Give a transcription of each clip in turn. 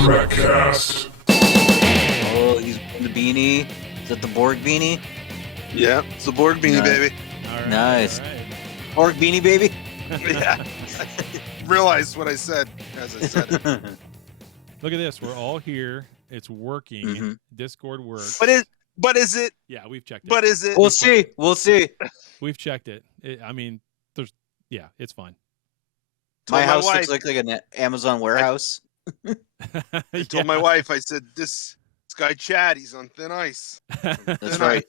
Trekcast. Oh, he's wearing the beanie. Is that the Borg beanie? Yeah, it's the Borg beanie, baby. All right, Nice. all right. Borg beanie, baby? Yeah. Realized what I said as I said it. Look at this. We're all here. It's working. Mhm. Discord works. But is it? Yeah, we've checked it. But is it? We'll see. We'll see. We've checked it. I mean, it's fine. My my house wife- looks like an Amazon warehouse. I told my wife, I said, this guy Chad, he's on thin ice. That's right.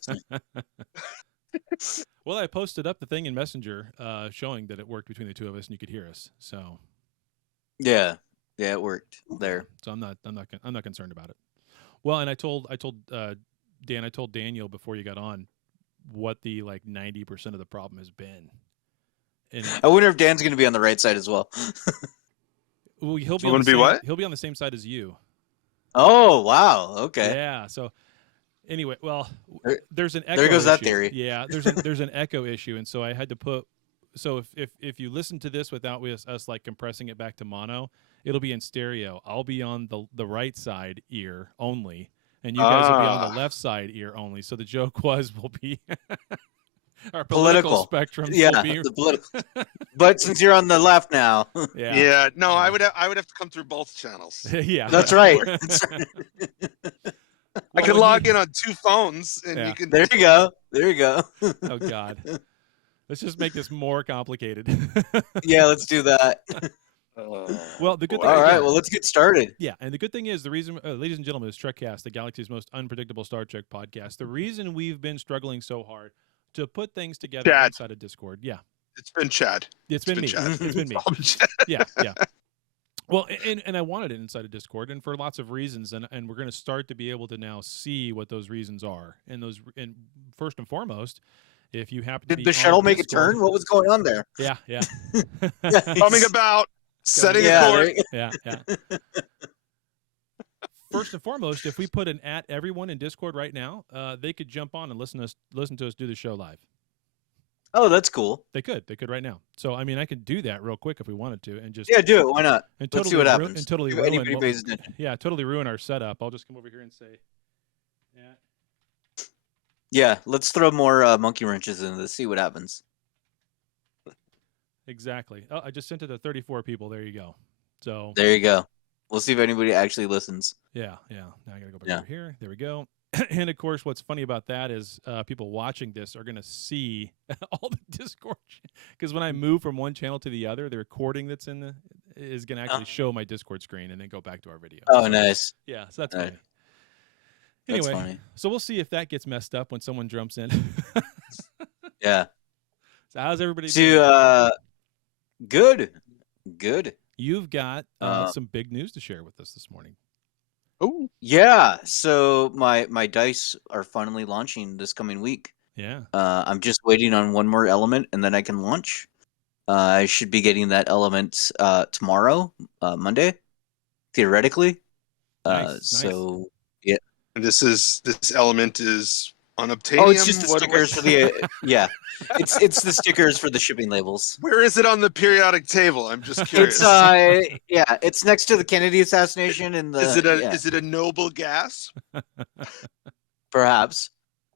Well, I posted up the thing in Messenger showing that it worked between the two of us and you could hear us. So Yeah, it worked there. I'm not concerned about it. Well, and I told Daniel before you got on what the 90% of the problem has been. And I wonder if Dan's going to be on the right side as well. well, he'll be You on wanna the be same, what? He'll be on the same side as you. Oh, wow. Okay. Yeah. So anyway, well, There- there's an echo there goes that issue. theory. Yeah, there's an echo issue, and so I had to put. So if you listen to this without us compressing it back to mono, it'll be in stereo. I'll be on the right side ear only, and you guys will be on the left side ear only. So the joke was we'll be our political spectrums. Yeah, will be, the political. But since you're on the left now, yeah, Yeah, no, I would have to come through both channels. yeah. that's right. That's right. I can log in on two phones, and Yeah. you can. There you go. There you go. Oh God, let's just make this more complicated. Yeah, let's do that. Well, the good thing. All right, well, let's get started. Yeah, and the good thing is the reason, ladies and gentlemen, is Trekcast, the galaxy's most unpredictable Star Trek podcast. The reason we've been struggling so hard to put things together Chad. inside of Discord. Yeah, It's been Chad. it's been me. Chad. It's been me. Oh, Chad. Yeah. Well, and I wanted it inside of Discord, and for lots of reasons, and we're going to start to be able to now see what those reasons are. And first and foremost, if you happen to be Did the shuttle on make a Discord- turn? What was going on there? Yeah. Coming about, setting Yeah, a there course. you- Yeah. First and foremost, if we put an @ everyone in Discord right now, they could jump on and listen to us do the show live. Oh, that's cool. They could right now. So I mean, I could do that real quick if we wanted to, and just Yeah, do it. Why not? and Let's totally see what ru- happens. and totally If ruin anybody what- pays attention. yeah, totally ruin our setup. I'll just come over here and say, yeah, Yeah, let's throw more monkey wrenches into this. See what happens. exactly. Oh, I just sent it to 34 people. There you go. So There you go. We'll see if anybody actually listens. yeah. Now I gotta go back Yeah. over here. There we go. And of course, what's funny about that is people watching this are going to see all the Discord because when I move from one channel to the other, the recording that's is going to actually show my Discord screen and then go back to our video. Oh, So, nice. yeah, so that's Right. funny. That's Anyway, funny. so we'll see if that gets messed up when someone jumps in. Yeah. So how's everybody So, doing? good. You've got some big news to share with us this morning. Oh, Yeah. So my dice are finally launching this coming week. Yeah. I'm just waiting on one more element, and then I can launch. I should be getting that element tomorrow, Monday, theoretically. Nice. So this element is unobtainium. oh, it's just the What- stickers for the yeah. It's the stickers for the shipping labels. Where is it on the periodic table? I'm just curious. It's yeah, it's next to the Kennedy assassination and the is it a noble gas? perhaps.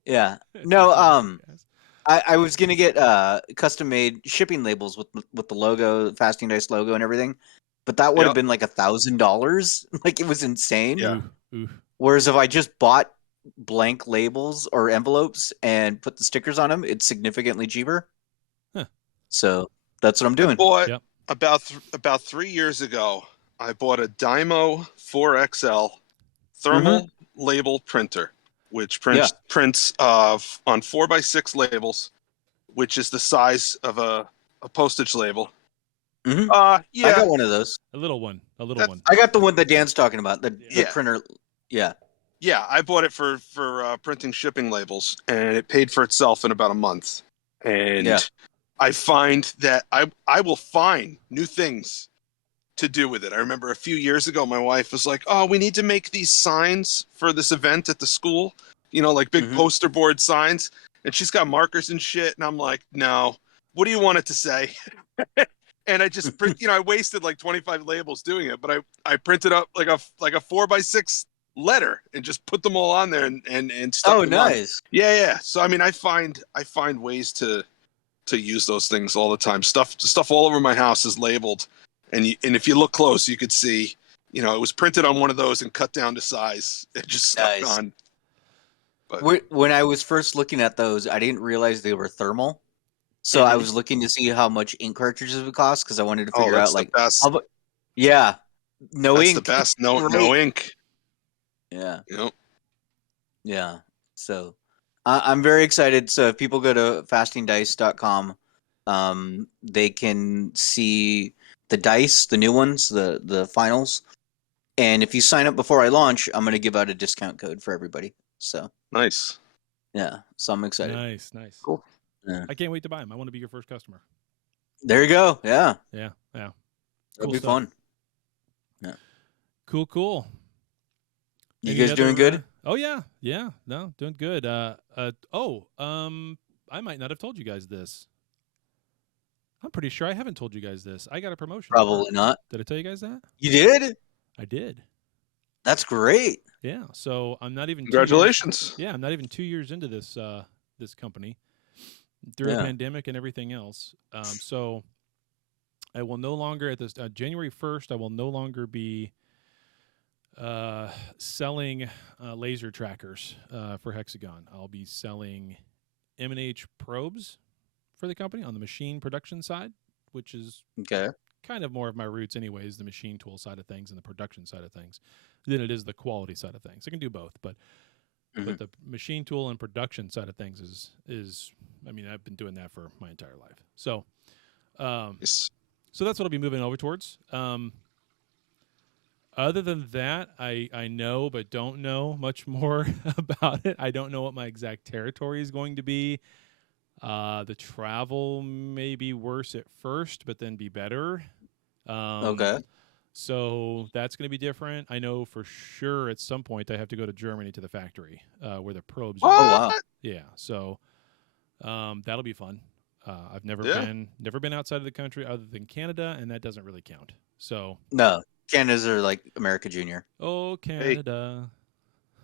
Yeah. No, I was gonna get custom made shipping labels with the logo, Fasting Dice logo and everything, but that would have Yep. been like $1,000. Like it was insane. Yeah. Ooh. Whereas if I just bought blank labels or envelopes and put the stickers on them, it's significantly cheaper. Huh. So that's what I'm doing. Boy, Yep. about 3 years ago, I bought a Dymo 4XL thermal label printer, which prints on 4x6 labels, which is the size of a postage label. Mhm. Yeah, I got one of those. A little one. That's- I got the one that Dan's talking about. The Yeah. printer. Yeah. Yeah, I bought it for printing shipping labels, and it paid for itself in about a month. And Yeah. I find that I will find new things to do with it. I remember a few years ago, my wife was like, "Oh, we need to make these signs for this event at the school, like big Mhm. poster board signs." And she's got markers and shit, and I'm like, "No, what do you want it to say?" and I just print. I wasted like 25 labels doing it, but I printed up like a 4x6 letter and just put them all on there and stuck them on. Nice. Yeah. So I mean, I find ways to use those things all the time. Stuff all over my house is labeled, and if you look close, you could see. It was printed on one of those and cut down to size. It just stuck on. But when I was first looking at those, I didn't realize they were thermal. So I was looking to see how much ink cartridges would cost because I wanted to figure out like best. how about, yeah, no that's ink. the best. No ink. Yeah. Yep. Yeah. So I'm very excited. So if people go to fastingdice.com, they can see the dice, the new ones, the finals. And if you sign up before I launch, I'm going to give out a discount code for everybody. So nice. Yeah. So I'm excited. Nice. Cool. Yeah. I can't wait to buy them. I want to be your first customer. There you go. Yeah. That'll be fun. Yeah. Cool. You guys doing good? Oh yeah. No, doing good. I might not have told you guys this. I'm pretty sure I haven't told you guys this. I got a promotion. Probably not. Did I tell you guys that? You did? I did. That's great. Yeah. So I'm not even. Congratulations. I'm not even 2 years into this this company through a pandemic and everything else. So I will no longer at this January 1st. I will no longer be selling laser trackers for Hexagon. I'll be selling M&H probes for the company on the machine production side, which is kind of more of my roots anyways, the machine tool side of things and the production side of things, than it is the quality side of things. I can do both, but the machine tool and production side of things is I mean, I've been doing that for my entire life. So so that's what I'll be moving over towards. Other than that, I know but don't know much more about it. I don't know what my exact territory is going to be. The travel may be worse at first, but then be better. So that's going to be different. I know for sure at some point I have to go to Germany to the factory where the probes are. Oh, wow. Yeah, so that'll be fun. I've never been outside of the country other than Canada, and that doesn't really count. So no, Canada's are like America Junior. Oh, Canada. Hey,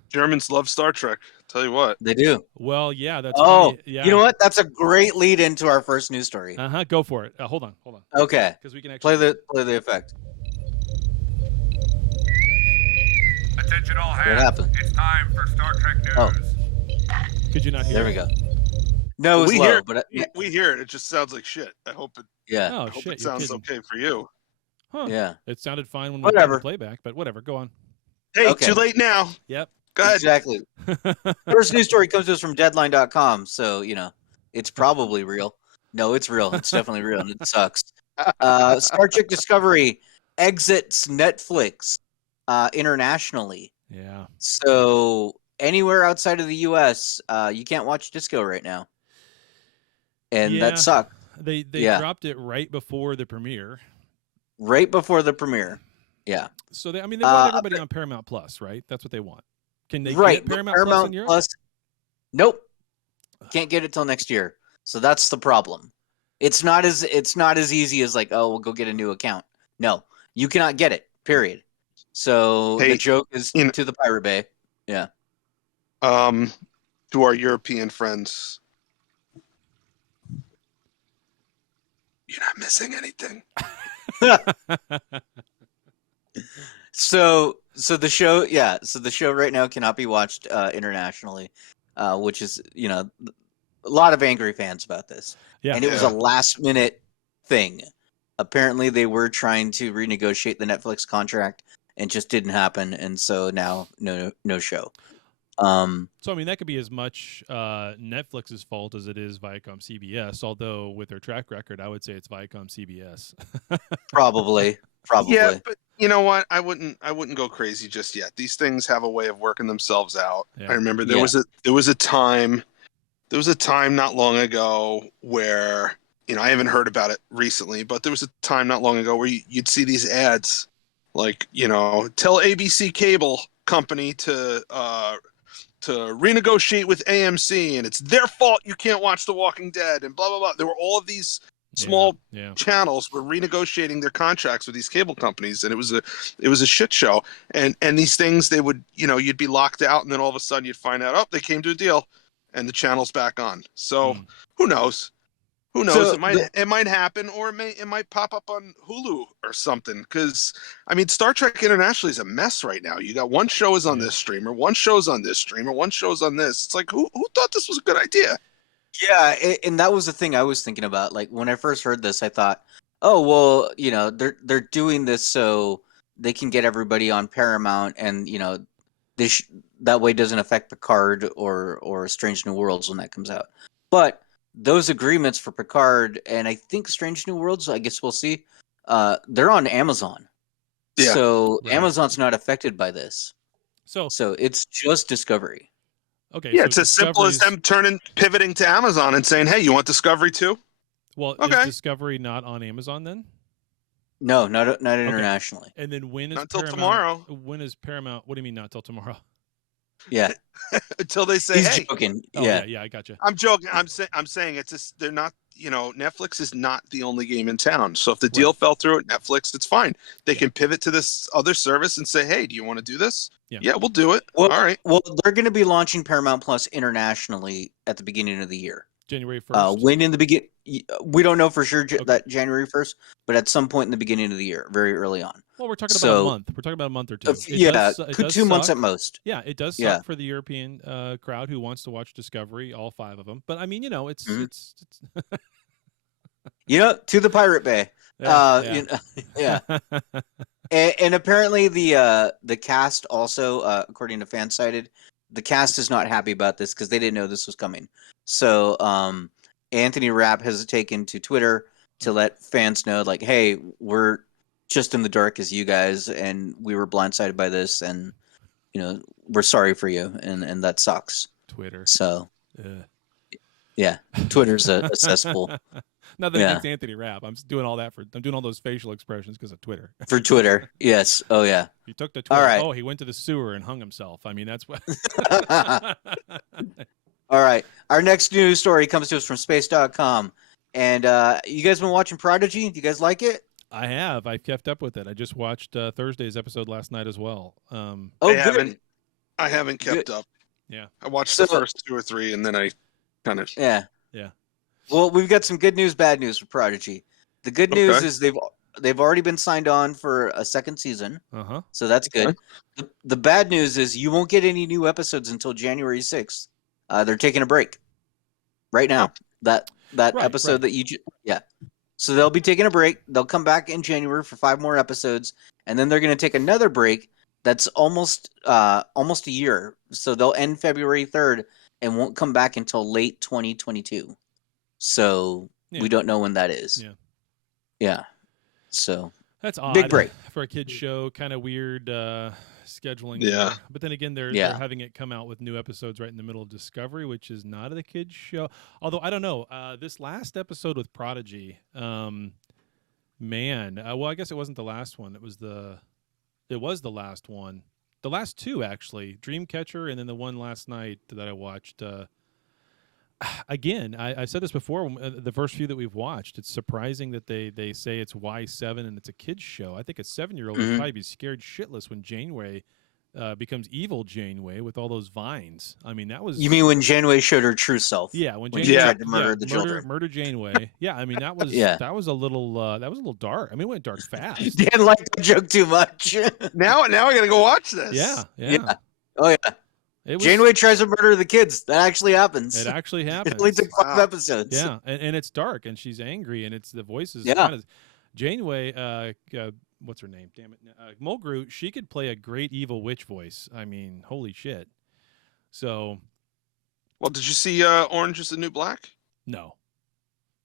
Germans love Star Trek. Tell you what. They do. Well, yeah, that's funny. Yeah. You know what? That's a great lead into our first news story. Go for it. Hold on. Okay. Because we can actually play the effect. Attention all hands. What happened? It's time for Star Trek news. Could you not hear There it? we go. No, it's low, but we hear it. It just sounds like shit. I hope it. Yeah. Oh, I hope shit, it sounds you're okay for you. Huh. Yeah. It sounded fine when we Whatever. played the playback, but whatever. Go on. Hey, too late now. Yep. Go ahead. Exactly. First news story comes to us from Deadline.com, so it's probably real. No, it's real. It's definitely real, and it sucks. Star Trek Discovery exits Netflix internationally. Yeah. So anywhere outside of the U.S., you can't watch Disco right now, and that sucks. They dropped it right before the premiere. Right before the premiere. Yeah. So they want everybody on Paramount Plus, right? That's what they want. Can they get Paramount Plus in Europe? Nope. Can't get it till next year. So that's the problem. It's not as easy as like, oh, we'll go get a new account. No, you cannot get it. Period. So the joke is to the Pirate Bay. Yeah. To our European friends, you're not missing anything. So the show right now cannot be watched internationally, which is a lot of angry fans about this. Yeah. And it was a last minute thing. Apparently they were trying to renegotiate the Netflix contract and just didn't happen, and so now no show. So that could be as much Netflix's fault as it is Viacom CBS. Although with their track record, I would say it's Viacom CBS. Probably. Yeah, but you know what? I wouldn't go crazy just yet. These things have a way of working themselves out. Yeah. I remember there was a time not long ago where I haven't heard about it recently, but there was a time not long ago where you'd see these ads like tell ABC cable company to renegotiate with AMC, and it's their fault you can't watch The Walking Dead, and blah blah blah. There were all of these small Yeah. channels were renegotiating their contracts with these cable companies, and it was a shit show. And these things, they would, you'd be locked out, and then all of a sudden you'd find out, oh, they came to a deal, and the channel's back on. So who knows? Who knows? So it might happen, or it might pop up on Hulu or something. Because Star Trek internationally is a mess right now. You got one show is on this streamer, one show's on this streamer, one show's on this. It's like who thought this was a good idea? Yeah, and that was the thing I was thinking about. Like when I first heard this, I thought, oh well, they're doing this so they can get everybody on Paramount, and this that way doesn't affect Picard or Strange New Worlds when that comes out. But those agreements for Picard and I think Strange New Worlds, I guess we'll see. They're on Amazon, so Amazon's not affected by this. So it's just Discovery. Okay. Yeah, so it's as simple as them pivoting to Amazon and saying, "Hey, you want Discovery too?" Well, okay. Is Discovery not on Amazon then? No, not internationally. Okay. And then when is not until Paramount, tomorrow? When is Paramount? What do you mean not till tomorrow? Yeah, until they say, he's "Hey." joking. Oh, yeah, I gotcha. I'm joking. I'm saying it's just they're not. Netflix is not the only game in town. So if the deal fell through at Netflix, it's fine. They can pivot to this other service and say, "Hey, do you want to do this?" Yeah, we'll do it. Well, all right. Well, they're going to be launching Paramount Plus internationally at the beginning of the year. January 1st. When in the begin, we don't know for sure that January 1st, but at some point in the beginning of the year, very early on. Well, we're talking about a month. We're talking about a month or two. It does 2 months at most. Yeah, it does suck for the European crowd who wants to watch Discovery, all 5 of them. But I mean, it's to the Pirate Bay. Yeah. And apparently the cast also, according to Fansided, the cast is not happy about this because they didn't know this was coming. So Anthony Rapp has taken to Twitter to let fans know, like, hey, we're just in the dark as you guys, and we were blindsided by this, and we're sorry for you, and that sucks. Twitter. So yeah, Twitter's a cesspool. Nothing against Anthony Rapp. I'm doing all that I'm doing all those facial expressions because of Twitter. For Twitter, yes. Oh yeah. He took to Twitter. All right. Oh, he went to the sewer and hung himself. I mean, that's what. All right. Our next news story comes to us from space.com. And you guys been watching Prodigy? Do you guys like it? I have. I've kept up with it. I just watched Thursday's episode last night as well. Good. I haven't kept up. Yeah. I watched the first 2 or 3, and then I kind of... Yeah. Yeah. Well, we've got some good news, bad news for Prodigy. The good news is they've already been signed on for a second season. Uh-huh. So that's good. The bad news is you won't get any new episodes until January 6th. They're taking a break right now. That episode that you So they'll be taking a break. They'll come back in January for 5 more episodes, and then they're going to take another break that's almost a year. So they'll end February 3rd and won't come back until late 2022. So we don't know when that is. Yeah. Yeah. So that's odd. Big break for a kids show. Kind of weird scheduling. Yeah. There. But then again, they're having it come out with new episodes right in the middle of Discovery, which is not a kids show. Although I don't know. This last episode with Prodigy, man. Well, I guess it wasn't the last one. It was the last one. The last 2 actually, Dreamcatcher, and then the one last night that I watched. Again, I said this before. The first few that we've watched, it's surprising that they say it's Y7 and it's a kids show. I think a 7-year-old would probably be scared shitless when Janeway becomes evil Janeway with all those vines. I mean, that was. You mean when Janeway showed her true self? Yeah, when Janeway tried to murder the children. Murder Janeway. Yeah, I mean that was that was a little dark. I mean, it went dark fast. Dan liked the joke too much. Now I gotta go watch this. Yeah. Oh yeah. Janeway tries to murder the kids. That actually happens. It actually happens. It only took 5 episodes. Yeah, and it's dark, and she's angry, and it's the voices. Yeah. Janeway, what's her name? Damn it, Mulgrew. She could play a great evil witch voice. I mean, holy shit. So. Well, did you see Orange Is the New Black? No.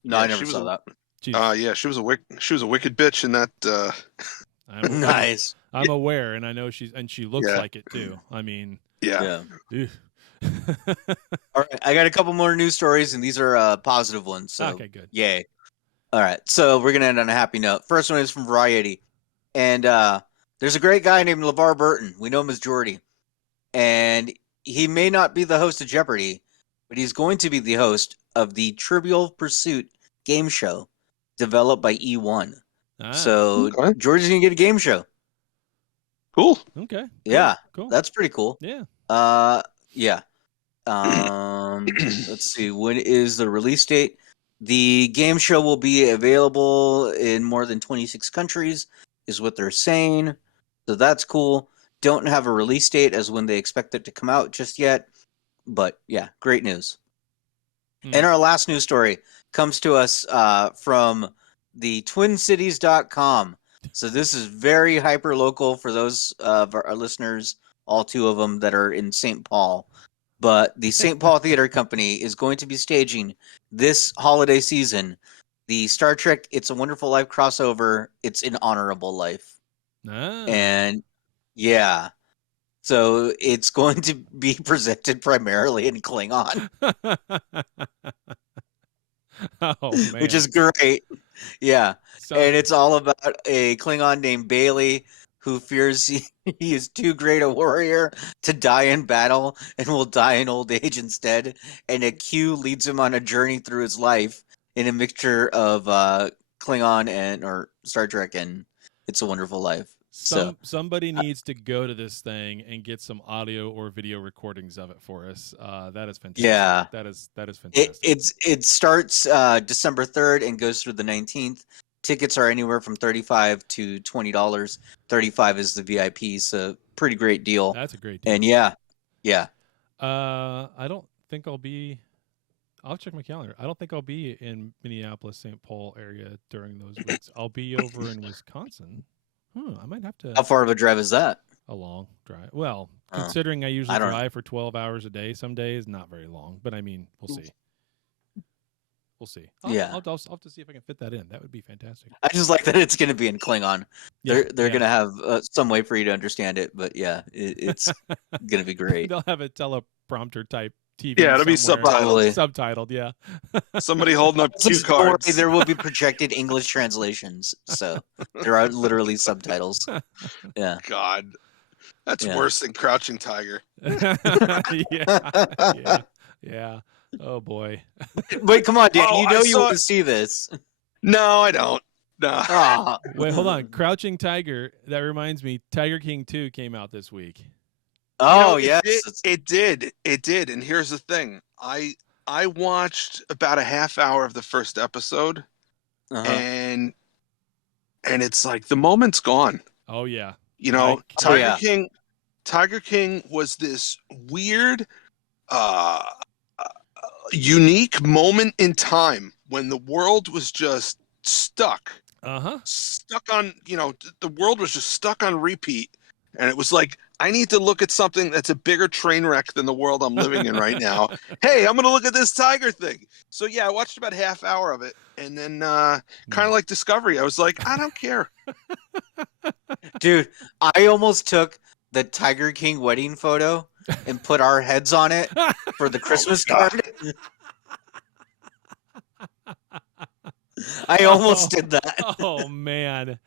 No, I never saw that. Yeah, she was a wicked bitch in that. Nice. I'm aware, and I know she looks like it too. I mean. Yeah. All right, I got a couple more news stories, and these are positive ones. So okay, good. Yay. All right, so we're gonna end on a happy note. First one is from Variety, and there's a great guy named LeVar Burton. We know him as Geordi, and he may not be the host of Jeopardy, but he's going to be the host of the Trivial Pursuit game show developed by E1. Ah, So Okay. George is gonna get a game show. Cool. okay. Cool, Yeah, cool. that's pretty cool. Yeah. Yeah. Let's see. When is the release date? The game show will be available in more than 26 countries, is what they're saying. So that's cool. Don't have a release date as when they expect it to come out just yet. But yeah, great news. And our last news story comes to us from the TwinCities.com. So this is very hyper local for those of our listeners, all two of them that are in St. Paul. But the St. Paul Theater Company is going to be staging this holiday season the Star Trek It's a Wonderful Life crossover. It's an Honorable Life. Ah. And yeah. So it's going to be presented primarily in Klingon. Oh man. Which is great. Yeah. Sounds- And it's all about a Klingon named Bailey who fears he is too great a warrior to die in battle and will die in old age instead. And a Q leads him on a journey through his life in a mixture of Klingon and or Star Trek and It's a Wonderful Life. Somebody needs to go to this thing and get some audio or video recordings of it for us. That is fantastic. Yeah. That is fantastic. It starts December 3rd and goes through the 19th. Tickets are anywhere from $35 to $20. $35 is the VIP, so pretty great deal. That's a great deal. And yeah. I don't think I'll be. I'll check my calendar. I don't think I'll be in Minneapolis, St. Paul area during those weeks. I'll be over in Wisconsin. I might have to. How far of a drive is that? A long drive. Well, considering I usually drive for 12 hours a day, some days not very long. But I mean, we'll see. We'll see. I'll have to see if I can fit that in. That would be fantastic. I just like that it's going to be in Klingon. Yeah, they're going to have some way for you to understand it, but yeah, it's going to be great. They'll have a teleprompter type TV. Yeah, it'll be subtitled. Yeah. Somebody holding up cue cards. There will be projected English translations, so there are literally subtitles. Yeah. God, that's worse than Crouching Tiger. Yeah. Oh boy. Wait, come on, Dan. You want to see this? No, I don't. No. Oh. Wait, hold on. Crouching Tiger. That reminds me. Tiger King 2 came out this week. Oh, yes. It did. And here's the thing. I watched about a half hour of the first episode, and it's like the moment's gone. Oh yeah. You know, Tiger King was this weird, unique moment in time when the world was just stuck. Stuck on, the world was just stuck on repeat. And it was like, I need to look at something that's a bigger train wreck than the world I'm living in right now. Hey, I'm going to look at this tiger thing. So yeah, I watched about half hour of it. And then kind of like Discovery, I was like, I don't care. Dude, I almost took the Tiger King wedding photo and put our heads on it for the Christmas card. I almost did that. Oh man.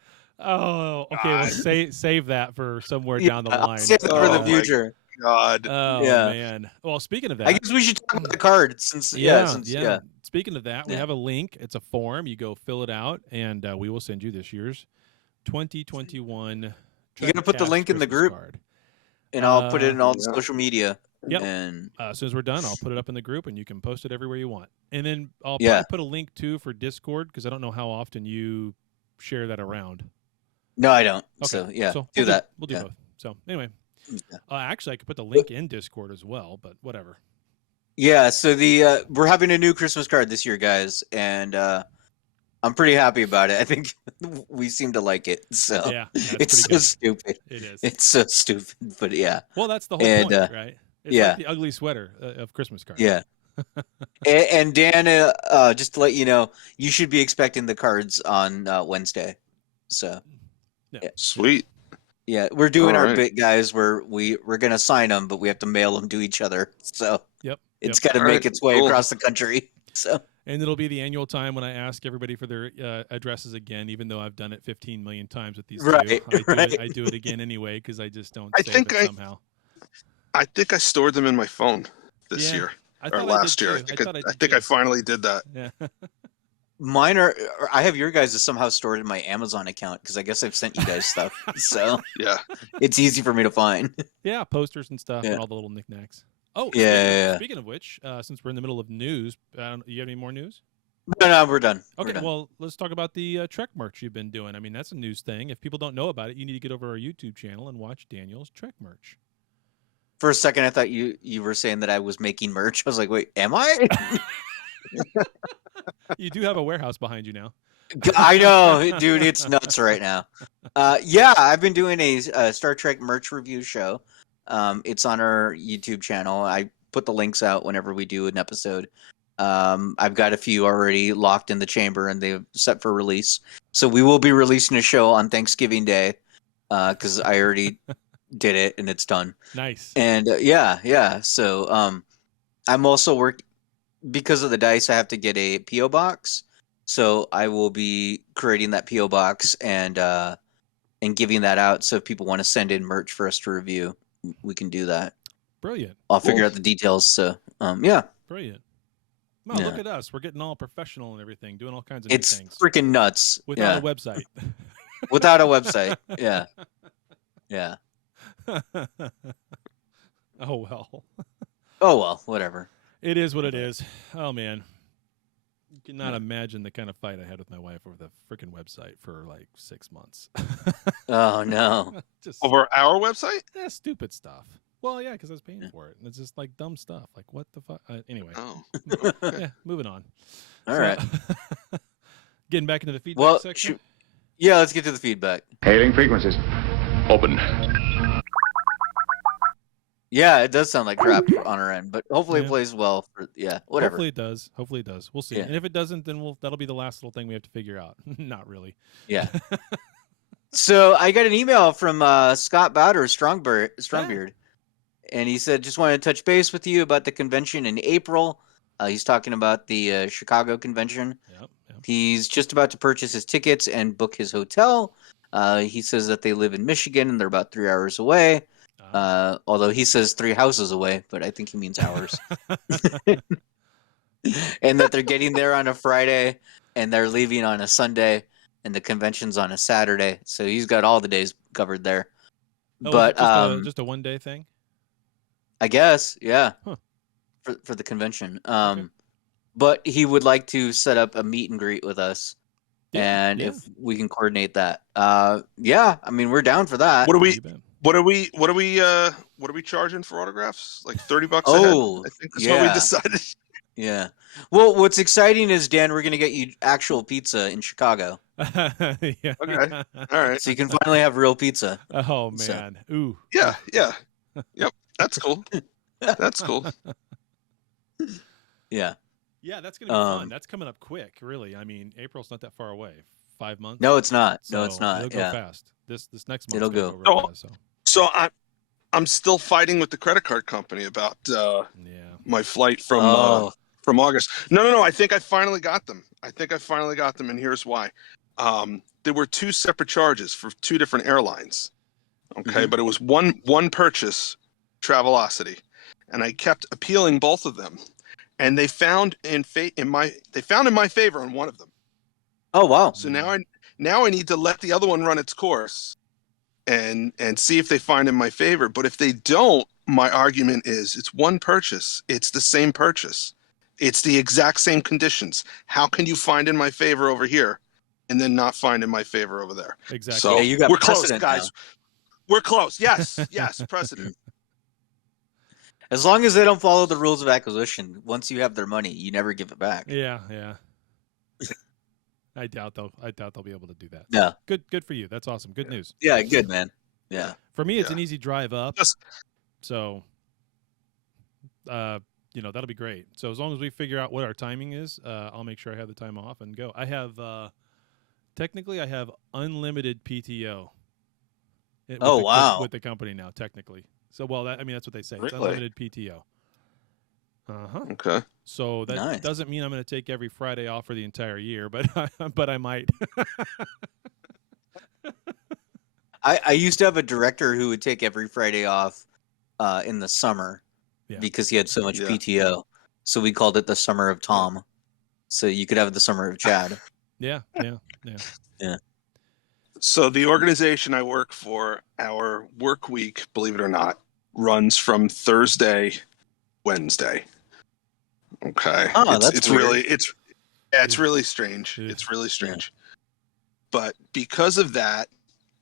Oh, okay. Well, save that for somewhere down the line. I'll save it for the future. God. Oh man. Well, speaking of that, I guess we should talk about the card since. Speaking of that, we have a link. It's a form. You go fill it out, and we will send you this year's 2021. You're gonna put the link in the group, and I'll put it in all the social media. Yep. And as soon as we're done, I'll put it up in the group, and you can post it everywhere you want. And then I'll probably put a link too for Discord because I don't know how often you share that around. No, I don't. Okay. So do that. We'll do both. So anyway, actually, I could put the link in Discord as well, but whatever. Yeah. So we're having a new Christmas card this year, guys, and I'm pretty happy about it. I think we seem to like it. So yeah, it's so stupid. It is. It's so stupid, but yeah. Well, that's the whole point, right? It's like the ugly sweater of Christmas cards. Yeah. and Dan, just to let you know, you should be expecting the cards on Wednesday. So. Yeah. Sweet. Yeah, we're doing our bit, guys. We're gonna sign them, but we have to mail them to each other. So it's got to make its way across the country. So and it'll be the annual time when I ask everybody for their addresses again, even though I've done it 15 million times with these two. I do it again anyway because I just don't. Somehow. I think I stored them in my phone this year or last year. I think I finally did that. Yeah. Mine are. I have your guys somehow stored in my Amazon account because I guess I've sent you guys stuff, so Yeah. it's easy for me to find. Yeah, posters and stuff Yeah. and all the little knickknacks. Oh, Yeah. speaking of which, since we're in the middle of news, you have any more news? No, we're done. Okay, We're done. well, let's talk about the Trek merch you've been doing. I mean, that's a news thing. If people don't know about it, you need to get over our YouTube channel and watch Daniel's Trek merch. For a second, I thought you were saying that I was making merch. I was like, wait, am I? You do have a warehouse behind you now. I know, dude. It's nuts right now. Yeah, I've been doing a Star Trek merch review show. It's on our YouTube channel. I put the links out whenever we do an episode. I've got a few already locked in the chamber, and they're set for release. So we will be releasing a show on Thanksgiving Day because I already did it and it's done. Nice. And yeah. So I'm also because of the dice. I have to get a PO box. So I will be creating that PO box and giving that out. So if people want to send in merch for us to review, we can do that. Brilliant. I'll figure out the details. So yeah. Brilliant. Well, Yeah. look at us. We're getting all professional and everything, doing all kinds of It's new things. freaking nuts. Without Yeah. a website. Without a website. Yeah. Yeah. Oh, well. Oh, well, whatever. It is what it is. Oh, man. You cannot imagine the kind of fight I had with my wife over the freaking website for like 6 months. Oh, no. Just Over our website? stupid stuff. Well, yeah, because I was paying for it. And it's just like dumb stuff. Like, what the fuck? Anyway. Oh. Yeah, moving on. All So, right. Getting back into the feedback Well, section. yeah, let's get to the feedback. Hailing frequencies. Open. Yeah, it does sound like crap on our end, but hopefully Yeah. it plays well. Whatever. Hopefully it does. Hopefully it does. We'll see. Yeah. And if it doesn't, then that'll be the last little thing we have to figure out. Not really. Yeah. So I got an email from Scott Bowder, Strongbeard, and he said, just wanted to touch base with you about the convention in April. He's talking about the Chicago convention. Yep. He's just about to purchase his tickets and book his hotel. He says that they live in Michigan and they're about 3 hours away. Although he says 3 houses away, but I think he means hours. And that they're getting there on a Friday and they're leaving on a Sunday and the convention's on a Saturday. So he's got all the days covered there. Oh, But just a 1 day thing? I guess, yeah. Huh. For the convention. Okay. But he would like to set up a meet and greet with us. Yeah, And yeah. if we can coordinate that. Yeah, I mean we're down for that. What You bet. are we charging for autographs? Like $30 a head? Oh, I think that's what we yeah. decided. Yeah. Well, what's exciting is, Dan, we're going to get you actual pizza in Chicago. Yeah. Okay. All right. So you can finally have real pizza. Oh, So- man. Ooh. Yeah. Yep. That's cool. That's cool. Yeah. Yeah, that's going to be fun. Um, That's coming up quick, really. I mean, April's not that far away. 5 months. No, it's not. No, So it's not. It'll go Yeah. fast. This next month. It'll go. Real fast, so. So I'm still fighting with the credit card company about Yeah. my flight from August. No. I think I finally got them. And here's why. There were 2 separate charges for 2 different airlines. Okay, Mhm. but it was one purchase, Travelocity, and I kept appealing both of them, and they found in my favor on one of them. Oh, wow. So now I need to let the other one run its course, and see if they find in my favor. But if they don't, my argument is it's one purchase. It's the same purchase. It's the exact same conditions. How can you find in my favor over here, and then not find in my favor over there? Exactly. So Yeah, you got we're close, precedent guys. now. We're close. Yes, precedent. As long as they don't follow the rules of acquisition, once you have their money, you never give it back. Yeah. I doubt they'll be able to do that. Yeah. Good for you. That's awesome. Good news. Yeah, good, man. Yeah. For me, it's Yeah. an easy drive up. Just- So, that'll be great. So as long as we figure out what our timing is, I'll make sure I have the time off and go. I have, technically, I have unlimited PTO. With the company now, technically. So, that's what they say. It's Really? unlimited PTO. Uh-huh. Okay. So that Nice. doesn't mean I'm going to take every Friday off for the entire year, but I might. I used to have a director who would take every Friday off in the summer Yeah. because he had so much Yeah. PTO. So we called it the Summer of Tom. So you could have the summer of Chad. Yeah. So the organization I work for, our work week, believe it or not, runs from Thursday, Wednesday. Okay. Oh, it's that's it's weird. really it's really strange. Yeah. It's really strange. But because of that,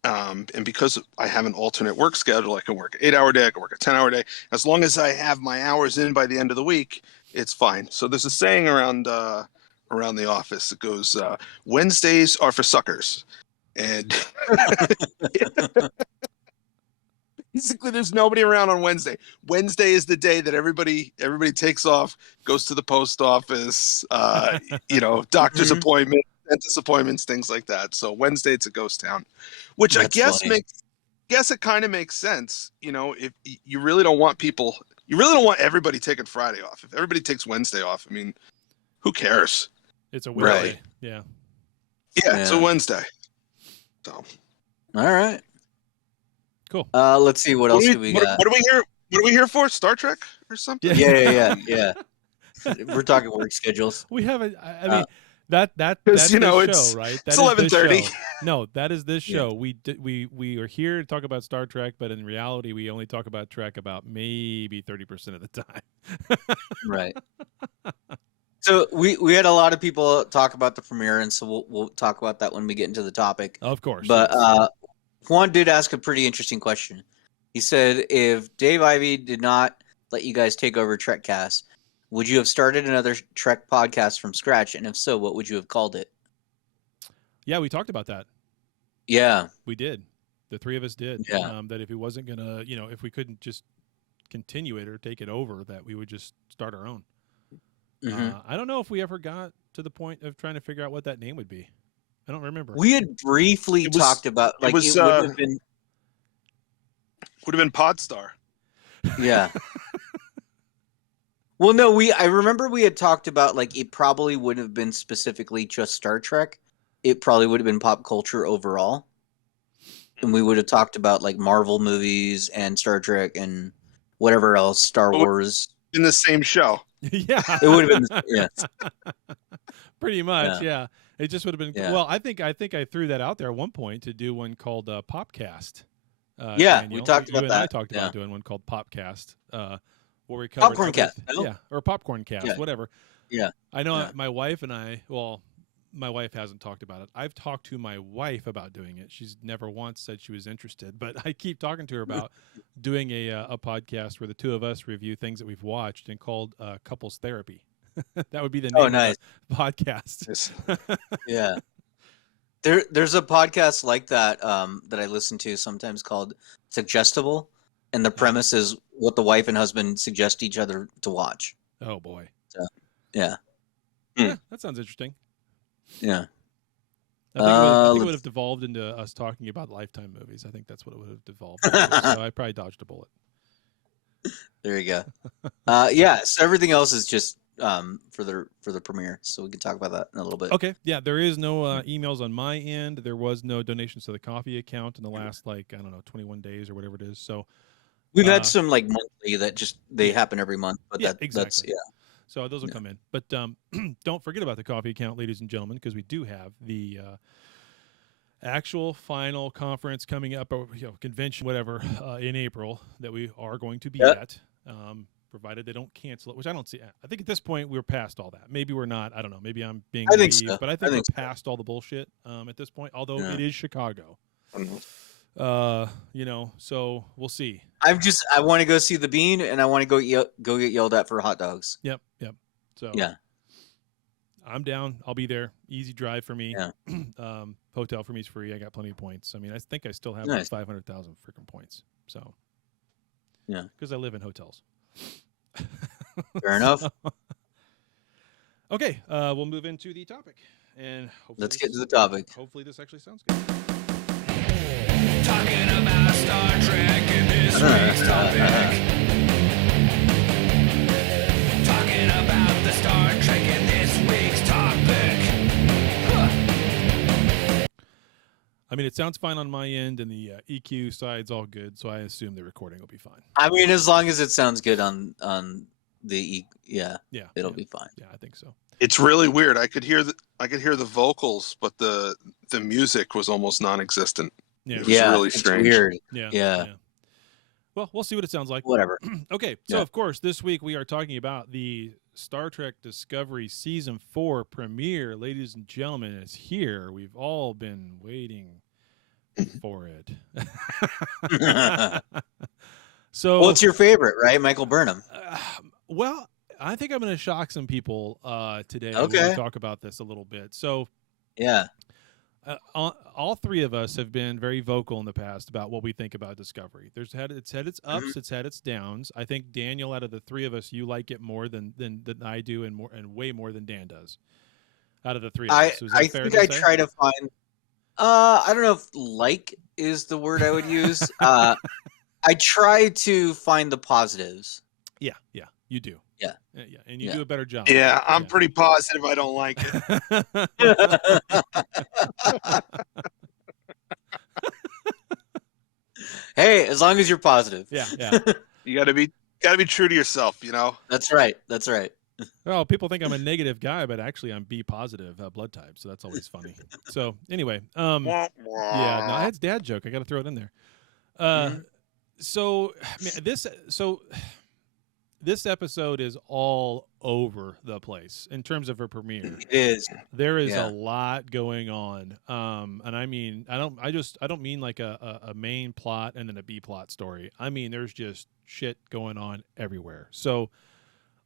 and because I have an alternate work schedule, I can work an 8-hour day, I can work a 10-hour day. As long as I have my hours in by the end of the week, it's fine. So there's a saying around the office that goes, Wednesdays are for suckers. And basically there's nobody around on Wednesday. Wednesday is the day that everybody takes off, goes to the post office, doctor's appointment, dentist appointments, things like that. So Wednesday it's a ghost town, which That's I guess funny. it kind of makes sense. If you really don't want everybody taking Friday off. If everybody takes Wednesday off, I mean, who cares? It's a Wednesday. Right. Yeah. Yeah, it's a Yeah. Wednesday. So All right. Cool. Let's see what else do we got. What are we here? What are we here for? Star Trek or something? Yeah. We're talking work schedules. We haven't. I mean, that's because, this it's- show, right? it's That is this 11:30. show. No, that is this show. We are here to talk about Star Trek, but in reality, we only talk about Trek about maybe 30% of the time. Right. So we had a lot of people talk about the premiere, and so we'll talk about that when we get into the topic. Of course. But Juan did ask a pretty interesting question. He said, if Dave Ivey did not let you guys take over Trekcast, would you have started another Trek podcast from scratch? And if so, what would you have called it? Yeah, we talked about that. Yeah. We did. The three of us did. Yeah. That if he wasn't gonna, if we couldn't just continue it or take it over, that we would just start our own. Mhm. I don't know if we ever got to the point of trying to figure out what that name would be. I don't remember. We had briefly It was- talked about it was, it would have been Would have been Podstar. yeah. Well, no, I remember we had talked about it probably wouldn't have been specifically just Star Trek. It probably would have been pop culture overall. And we would have talked about Marvel movies and Star Trek and whatever else, Star Wars. In the same show. Yeah. It would have been yeah. Pretty much, yeah. It just would have been Yeah. well, I think I threw that out there at one point to do one called Popcast. Yeah, Daniel. we talked You about and I that. talked Yeah. about doing one called Popcast, where we covered Popcorn Cast, no? yeah, or Popcorn Cast, Yeah. whatever. Yeah. I know Yeah. my wife and I, my wife hasn't talked about it. I've talked to my wife about doing it. She's never once said she was interested, but I keep talking to her about doing a podcast where the two of us review things that we've watched and called Couples Therapy. That would be the name Oh, nice. of the podcast. Yes. Yeah. There's a podcast like that that I listen to sometimes called Suggestible, and the premise is what the wife and husband suggest each other to watch. Oh boy. Yeah. Yeah, that sounds interesting. Yeah. I think it would have devolved into us talking about Lifetime movies. I think that's what it would have devolved into. So I probably dodged a bullet. There you go. Yeah, so everything else is just for the premiere, so we can talk about that in a little bit. Okay. Yeah, there is no emails on my end. There was no donations to the coffee account in the last 21 days or whatever it is. So We've had some monthly that they happen every month, but Yeah, that's exactly. yeah. So those will come in. But don't forget about the coffee account, ladies and gentlemen, because we do have the actual final conference coming up, or convention, whatever, in April that we are going to be at, provided they don't cancel it, which I don't see. I think at this point we're past all that. Maybe we're not. I don't know. Maybe I'm being I think naive, so. but I think we're past all the bullshit at this point, although Yeah. it is Chicago. So we'll see. I want to go see the Bean, and I want to go get yelled at for hot dogs. Yep. So Yeah. I'm down. I'll be there. Easy drive for me. Yeah. Hotel for me is free. I got plenty of points. I mean, I think I still have Nice. 500,000 freaking points. So, Yeah. because I live in hotels. Fair enough. Okay, we'll move into the topic, and hopefully Let's get to the topic. Hopefully, this actually sounds good. Talking about Star Trek in this week's topic. Talking about the Star Trek in this week's topic. I mean, it sounds fine on my end, and the EQ side's all good, so I assume the recording will be fine. I mean, as long as it sounds good on yeah, Yeah, it'll be fine. Yeah, I think so. It's really weird. I could hear the vocals, but the music was almost non-existent. Yeah, It was really it's strange. weird. yeah. Well, we'll see what it sounds like. Whatever. Okay, so Yeah. of course, this week we are talking about the Star Trek Discovery Season 4 premiere. Ladies and gentlemen, it's here. We've all been waiting for it. So, What's your favorite, right? Micheal Burnham. Well, I think I'm going to shock some people today when Okay. we talk about this a little bit. So, Yeah. all three of us have been very vocal in the past about what we think about Discovery. It's had its ups, it's had its downs. I think Daniel, out of the three of us, you like it more than I do, and way more than Dan does. Out of the three of us, is that I fair think to I say? try to find. I don't know if like is the word I would use. I try to find the positives. Yeah, you do. Yeah. Yeah, and you Yeah. do a better job. Yeah, I'm pretty positive I don't like it. Hey, as long as you're positive. Yeah. You got to be true to yourself, you know. That's right. That's right. Well, people think I'm a negative guy, but actually I'm B positive blood type, so that's always funny. So anyway, yeah, no, it's dad joke. I got to throw it in there. So man, this episode is all over the place in terms of a premiere. It is. There is Yeah. a lot going on, and I mean, I don't mean like a main plot and then a B plot story. I mean, there's just shit going on everywhere. So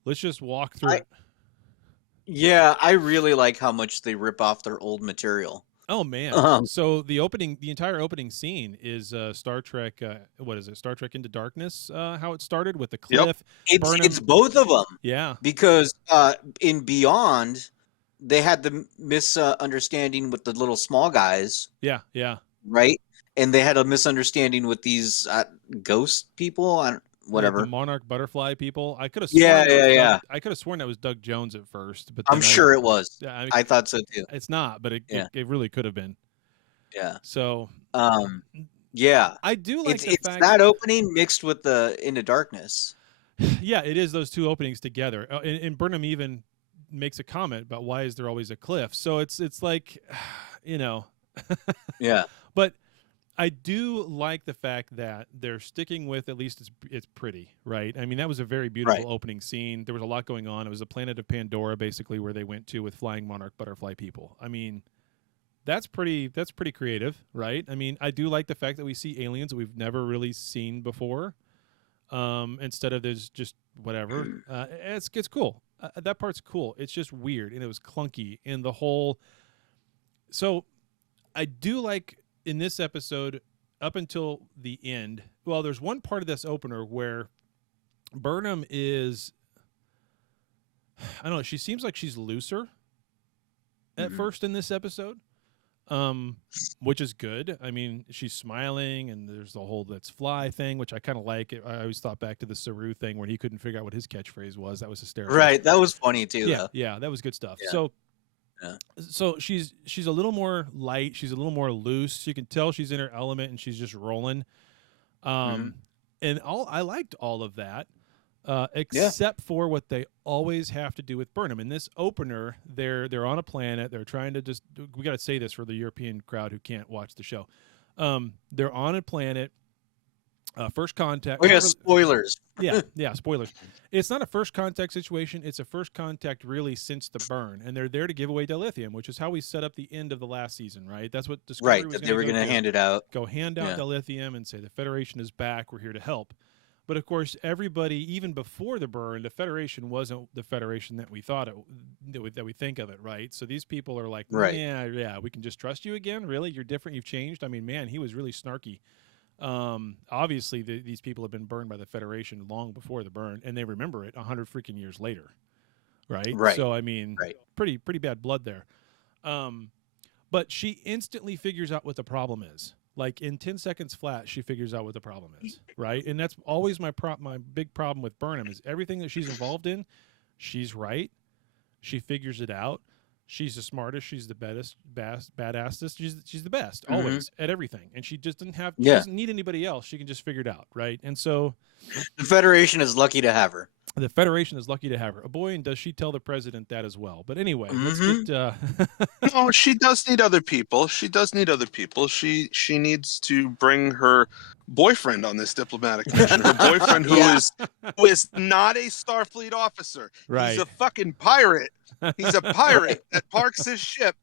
let's just walk through it. Yeah, I really like how much they rip off their old material. Oh man! Uh-huh. So the entire opening scene is Star Trek. What is it? Star Trek Into Darkness. How it started with the cliff. Burnham. It's both of them. Yeah. Because in Beyond, they had the misunderstanding with the little small guys, Yeah. right? And they had a misunderstanding with these ghost people. Whatever. The Monarch Butterfly people. I could have sworn. Yeah. I could have sworn that was Doug Jones at first, but I'm sure it was. Yeah, I thought so too. it's not, but it really could have been. Yeah. So yeah. I do like It's the fact that opening mixed with the Into Darkness. Yeah, it is those two openings together. And Burnham even makes a comment about why is there always a cliff. So it's like, you know. Yeah. But I do like the fact that they're sticking with, at least it's pretty, right? I mean, that was a very beautiful opening scene. There was a lot going on. It was a planet of Pandora, basically, where they went to with flying monarch butterfly people. I mean, that's pretty creative, right? I mean, I do like the fact that we see aliens that we've never really seen before. Instead of there's just whatever. It's cool. That part's cool. It's just weird, and it was clunky in the whole. So I do like in this episode up until the end. Well, there's one part of this opener where Burnham is, I don't know, she seems like she's looser at first in this episode, which is good. I mean, she's smiling, and there's the whole "let's fly" thing, which I kind of like. I always thought back to the Saru thing where he couldn't figure out what his catchphrase was. That was hysterical. Right. That was funny too. Yeah, though. yeah, that was good stuff. Yeah. So she's a little more light. She's a little more loose. You can tell she's in her element, and she's just rolling. And I liked all of that, except for what they always have to do with Burnham. In this opener, they're on a planet. They're trying to we got to say this for the European crowd who can't watch the show. They're on a planet. First contact. We got spoilers. Yeah, spoilers. It's not a first contact situation. It's a first contact really since the burn, and they're there to give away dilithium, which is how we set up the end of the last season, right? That's what Discovery was Right, that they were going to hand it out. Go hand out dilithium and say the Federation is back. We're here to help. But of course, everybody, even before the burn, the Federation wasn't the Federation that we thought that we think of it, right? So these people are like, Right. yeah, we can just trust you again. Really, you're different. You've changed. I mean, man, he was really snarky. Obviously, these people have been burned by the Federation long before the burn, and they remember it 100 freaking years later, right? Right. So I mean, Right. pretty bad blood there. But she instantly figures out what the problem is. Like in 10 seconds flat, she figures out what the problem is, right? And that's always my big problem with Burnham is everything that she's involved in, she's right. She figures it out. She's the smartest. She's the badassest. She's the best always at everything. And she just doesn't have. She doesn't need anybody else. She can just figure it out, right? And so, The Federation is lucky to have her. The Federation is lucky to have her. Oh boy, and does she tell the president that as well? But anyway, let's get. No, she does need other people. She does need other people. She needs to bring her boyfriend on this diplomatic mission. Her boyfriend who is not a Starfleet officer. Right. He's a fucking pirate. He's a pirate that parks his ship,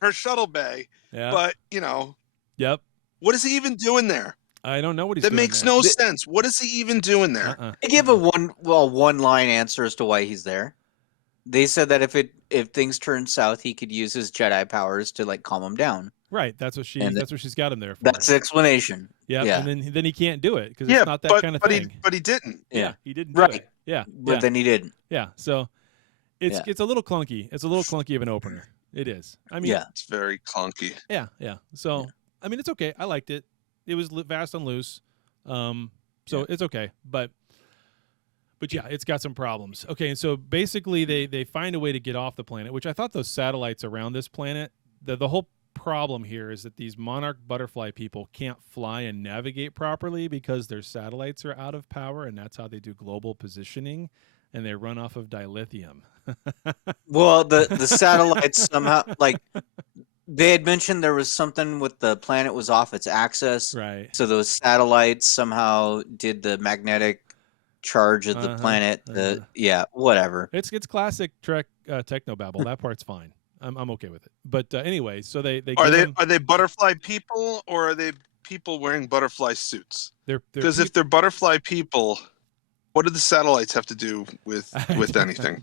her shuttle bay. Yeah. But, Yep. what is he even doing there? I don't know what he's That doing makes there. no sense. What is he even doing there? They give a one-line answer as to why he's there. They said that if things turn south, he could use his Jedi powers to like calm him down. Right. That's what she's got him there for. That's the explanation. Yep. Yeah. And then he can't do it because it's not that kind of thing. But he didn't. Yeah. He didn't do Right. it. Yeah. But then he didn't. Yeah. So it's a little clunky. It's a little clunky of an opener. It is. I mean, It's very clunky. Yeah. So I mean, it's okay. I liked it. It was fast and loose. So it's okay. But yeah, it's got some problems. Okay, and so basically they find a way to get off the planet, which I thought those satellites around this planet, the whole problem here is that these monarch butterfly people can't fly and navigate properly because their satellites are out of power, and that's how they do global positioning, and they run off of dilithium. Well, the satellites somehow like they had mentioned there was something with the planet was off its axis. Right. So those satellites somehow did the magnetic charge of the planet. Whatever. It's classic Trek technobabble. That part's fine. I'm okay with it. But anyway, so they Are they butterfly people or are they people wearing butterfly suits? Because if they're butterfly people, what do the satellites have to do with anything?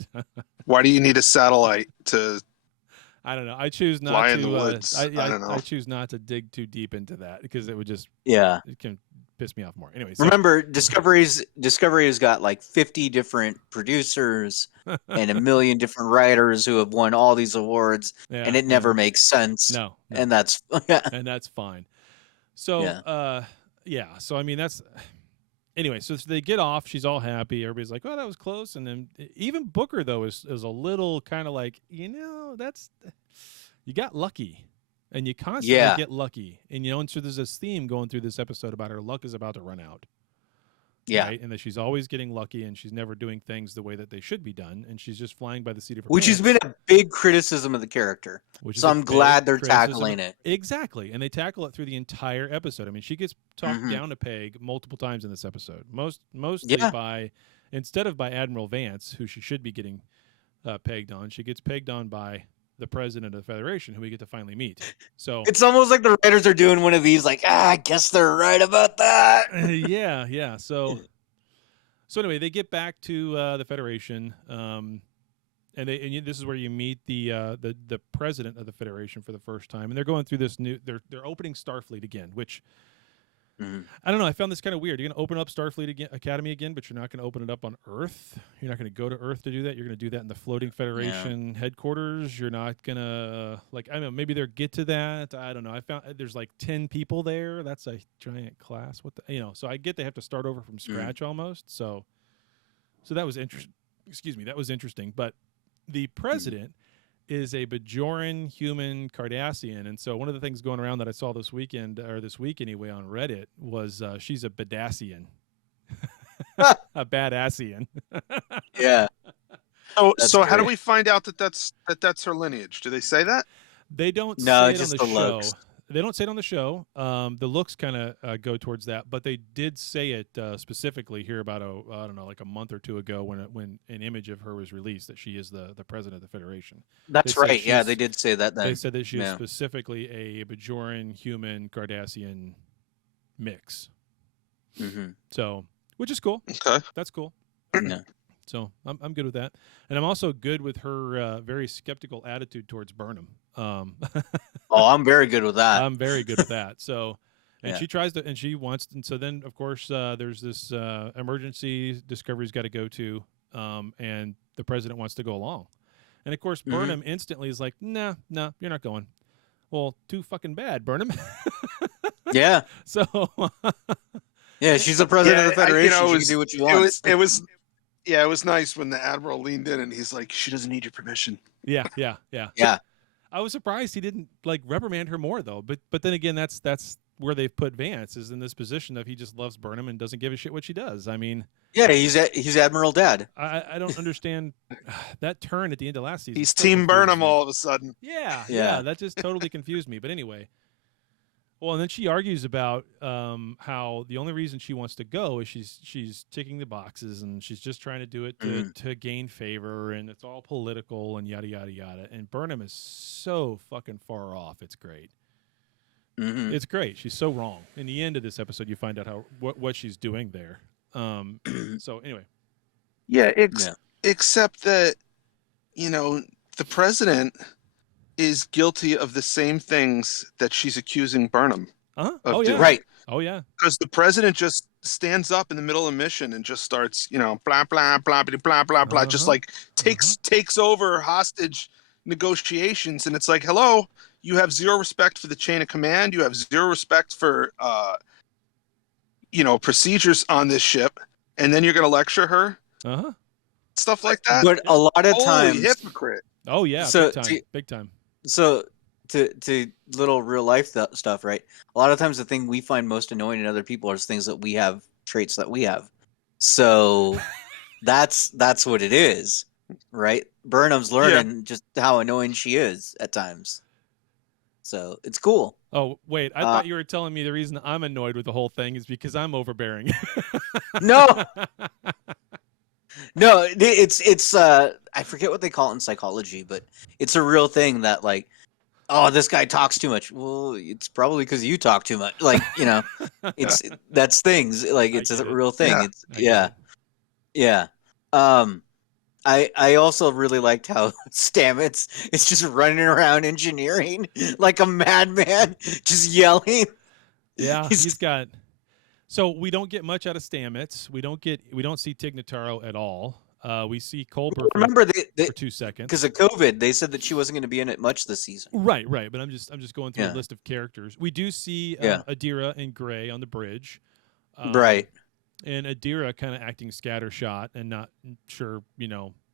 Why do you need a satellite to? I don't know. I choose not fly to. in the woods. I don't know. I choose not to dig too deep into that because it would just it can piss me off more. Anyway, so, Remember, Discovery has got like 50 different producers and a million different writers who have won all these awards, and it never makes sense. No. And that's and that's fine. So so I mean that's anyway. So they get off. She's all happy. Everybody's like, "Oh, that was close." And then even Booker though is a little kind of like, that's you got lucky. And you constantly get lucky. And, and so there's this theme going through this episode about her luck is about to run out. Yeah. Right? And that she's always getting lucky and she's never doing things the way that they should be done. And she's just flying by the seat of her Which pants. has been a big criticism of the character. So I'm glad they're tackling it. Exactly. And they tackle it through the entire episode. I mean, she gets talked down to Peg multiple times in this episode. Mostly instead of by Admiral Vance, who she should be getting pegged on, she gets pegged on by the president of the Federation, who we get to finally meet. So it's almost like the writers are doing one of these, like, I guess they're right about that. yeah. So anyway, they get back to the Federation, and this is where you meet the president of the Federation for the first time, and they're going through this they're opening Starfleet again, which. I don't know. I found this kind of weird. You're going to open up Starfleet Academy again, but you're not going to open it up on Earth. You're not going to go to Earth to do that. You're going to do that in the floating Federation headquarters. You're not going to I don't know. Maybe they'll get to that. I don't know. I found there's like 10 people there. That's a giant class. So I get they have to start over from scratch almost. So that was interesting. Excuse me. That was interesting. But the president is a Bajoran human Cardassian, and so one of the things going around that I saw this week anyway on Reddit was she's a Badassian, a Badassian. Yeah. So how do we find out that that's her lineage? Do they say that? They don't No, say it just on the show. looks. They don't say it on the show. The looks kind of go towards that, but they did say it specifically here about like a month or two ago when an image of her was released that she is the president of the Federation. That's right. Yeah, they did say that. They said that she is specifically a Bajoran human Cardassian mix. So, which is cool. Okay, that's cool. Yeah. So I'm good with that, and I'm also good with her very skeptical attitude towards Burnham. I'm very good with that. I'm very good with that. So, and she tries to, and she wants, and so then of course there's this emergency Discovery's got to go to, and the president wants to go along, and of course Burnham instantly is like, nah, you're not going. Well, too fucking bad, Burnham. Yeah. So. Yeah, she's the president of the Federation. She can do what she wants. It was nice when the Admiral leaned in and he's like, she doesn't need your permission. Yeah. Yeah. I was surprised he didn't reprimand her more though. But then again, that's where they've put Vance is in this position of he just loves Burnham and doesn't give a shit what she does. I mean, Yeah, he's Admiral Dad. I don't understand that turn at the end of last season. He's still Team confused Burnham me. all of a sudden. Yeah, that just totally confused me. But anyway, well, and then she argues about how the only reason she wants to go is she's ticking the boxes and she's just trying to do it to gain favor, and it's all political and yada yada yada. And Burnham is so fucking far off. It's great. Mm-hmm. It's great. She's so wrong. In the end of this episode, you find out what she's doing there. So anyway, Except that, the president is guilty of the same things that she's accusing Burnham uh-huh. of Oh yeah, doing. Right. Oh yeah. Because the president just stands up in the middle of mission and just starts, blah blah blah blah blah blah blah, just like takes over hostage negotiations, and it's like, hello, you have zero respect for the chain of command, you have zero respect for procedures on this ship, and then you're going to lecture her, stuff like that. But a lot of Holy times, hypocrite. Oh yeah, So, big time. So to little real life stuff, right? A lot of times the thing we find most annoying in other people are things that we have, traits that we have. So that's what it is, right? Burnham's learning just how annoying she is at times. So it's cool. Oh wait, I thought you were telling me the reason I'm annoyed with the whole thing is because I'm overbearing. No. No, it's I forget what they call it in psychology, but it's a real thing that, like, oh, this guy talks too much. Well, it's probably because you talk too much. Like, that's things. Like, it's a real thing. Yeah. I also really liked how Stamets is just running around engineering like a madman, just yelling. Yeah, he's got. So we don't get much out of Stamets. We don't see Tig Notaro at all. We see Culber Remember for 2 seconds because of COVID. They said that she wasn't going to be in it much this season. Right. But I'm just going through a list of characters. We do see Adira and Gray on the bridge. Right. And Adira kind of acting scattershot and not sure.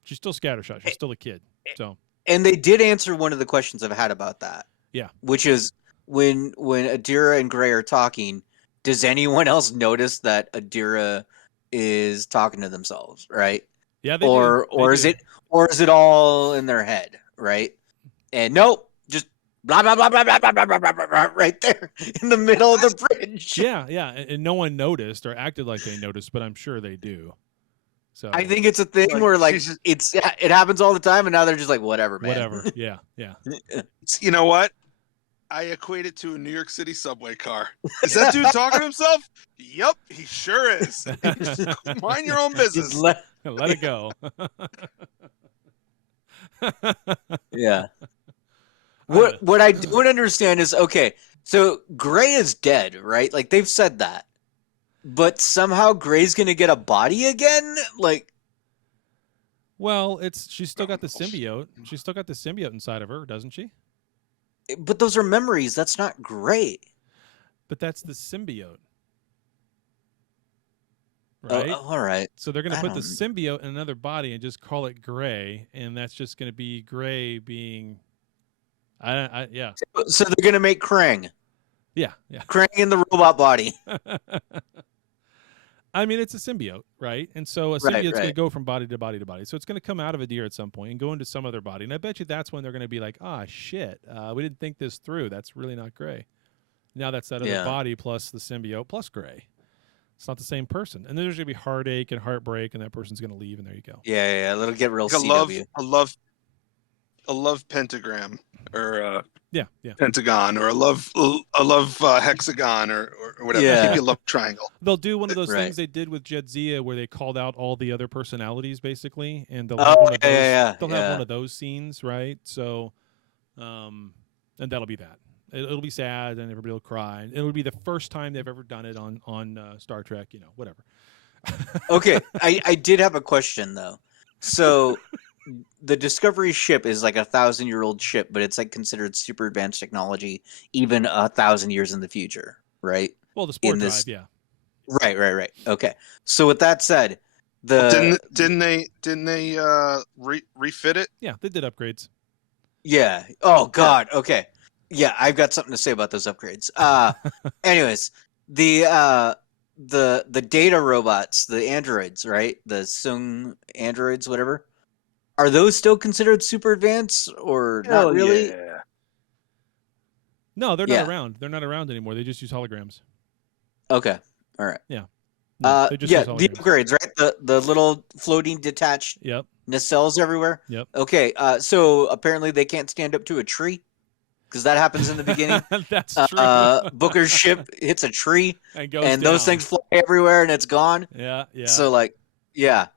She's still scattershot. She's still a kid. So. And they did answer one of the questions I've had about that. Yeah. Which is when Adira and Gray are talking, does anyone else notice that Adira is talking to themselves, right? Yeah, they do. Or is it all in their head, right? And nope, just blah blah blah blah blah blah blah blah blah, blah right there in the middle of the bridge. Yeah, and no one noticed or acted like they noticed, but I'm sure they do. So I think it's a thing where it happens all the time, and now they're just like, whatever, man. Whatever. Yeah. You know what? I equate it to a New York City subway car. Is that dude talking to himself? Yup, he sure is. Mind your own business. Let it go. Yeah. What I don't understand is, okay, so Gray is dead, right? Like, they've said that. But somehow Gray's going to get a body again? Like, well, she's still got the symbiote. She's still got the symbiote inside of her, doesn't she? but those are memories. That's not Gray. But that's the symbiote. Right? All right. So they're going to put the symbiote in another body and just call it Gray, and that's just going to be Gray being yeah. So they're going to make Krang. Yeah. Krang in the robot body. I mean, it's a symbiote, right? And so a symbiote's going to go from body to body to body. So it's going to come out of a deer at some point and go into some other body. And I bet you that's when they're going to be like, shit, we didn't think this through. That's really not Gray. Now that's that other body plus the symbiote plus Gray. It's not the same person. And there's going to be heartache and heartbreak, and that person's going to leave, and there you go. Yeah. It'll get real like CW. A love pentagram, or yeah, pentagon, or a love hexagon, or whatever. Yeah. Maybe a love triangle. They'll do one of those things they did with Jadzia, where they called out all the other personalities, basically, and they'll have one of those. They'll have one of those scenes, right? So, and that'll be that. It'll be sad, and everybody will cry. It'll be the first time they've ever done it on Star Trek. Whatever. Okay, I did have a question though. So, the Discovery ship is like 1,000-year-old ship, but it's like considered super advanced technology, even 1,000 years in the future, right? Well, the sport drive, yeah. Right. Okay. So with that said, didn't they refit it? Yeah, they did upgrades. Yeah. Oh God. Okay. Yeah, I've got something to say about those upgrades. Anyways, the data robots, the androids, right? The Sung androids, whatever. Are those still considered super advanced or not really? Yeah. No, they're Yeah. not around. They're not around anymore. They just use holograms. Okay. All right. No, they just Yeah, use the holograms. upgrades, right? The little floating detached Yep. nacelles everywhere. Yep. Okay. So apparently they can't stand up to a tree because that happens in the beginning. That's true. Booker's ship hits a tree And goes and down. those things fly everywhere and it's gone. Yeah. So like, yeah,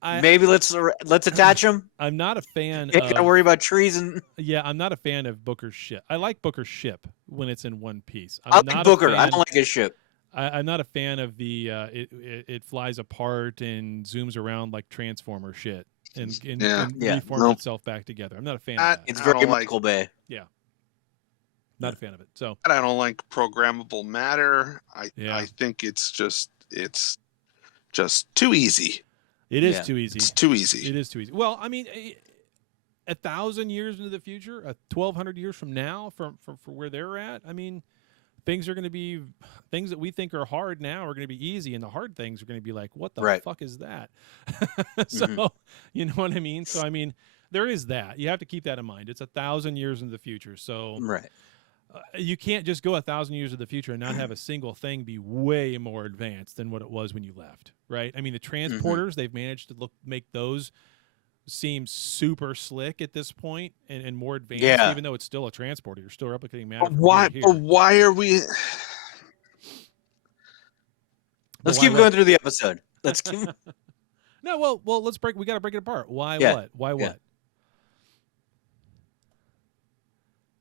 I, maybe let's attach them. I'm not a fan Ain't gotta of. worry about trees and. Yeah, I'm not a fan of Booker's ship. I like Booker's ship when it's in one piece. I I'm like not Booker. A fan, I don't like his ship. I'm not a fan of the it flies apart and zooms around like Transformer shit and Yeah. reforms No. itself back together. I'm not a fan of that. It's I very don't like- Michael Bay. Not a fan of it. So I don't like programmable matter. I Yeah. think it's just too easy. it is Yeah. too easy. It's too easy. It is too easy. Well, I mean, 1,000 years into the future, 1,200 years from now, for where they're at, I mean, things are going to be things that we think are hard now are going to be easy, and the hard things are going to be like, what the Right. fuck is that? So, you know what I mean? So, I mean, there is that. You have to keep that in mind. It's 1,000 years into the future, so Right. you can't just go 1,000 years into the future and not have a single thing be way more advanced than what it was when you left, right? I mean, the transporters, they've managed to make those seem super slick at this point and more advanced, Yeah. even though it's still a transporter. You're still replicating matter. But from why? here to here. But why are we? But Let's why keep what? going through the episode. Let's keep. No, well, let's break. We got to break it apart. Why? Yeah. What? Why? Yeah.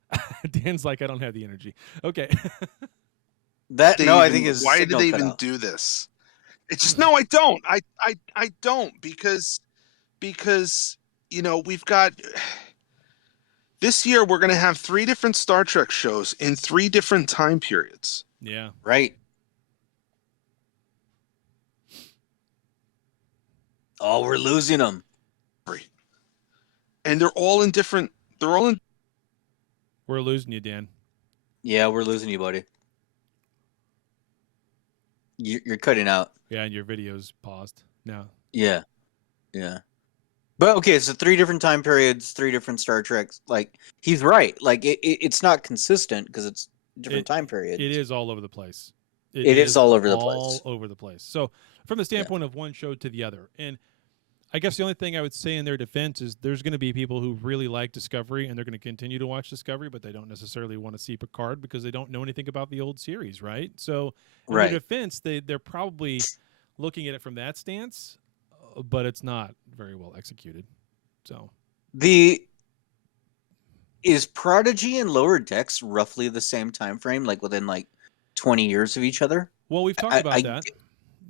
What? Dan's like, I don't have the energy. Okay. That They no, I even- think his why did signal they cut even out. do this? It's just no. I don't. I don't because we've got this year we're going to have 3 different Star Trek shows in 3 different time periods. Yeah. Right. Oh, we're losing them. And they're all in different. They're all in. We're losing you, Dan. Yeah, we're losing you, buddy. You're cutting out. Yeah, and your video's paused now. Yeah. Yeah. But okay, so 3 different time periods, 3 different Star Treks. Like he's right. Like it's not consistent because it's different time periods. It is all over the place. It is all over the place. All over the place. So, from the standpoint of one show to the other, and I guess the only thing I would say in their defense is there's going to be people who really like Discovery and they're going to continue to watch Discovery, but they don't necessarily want to see Picard because they don't know anything about the old series, right? So, in Right. their defense, they're probably looking at it from that stance, but it's not very well executed. So, Is Prodigy and Lower Decks roughly the same time frame, like within like 20 years of each other? well, we've talked about that.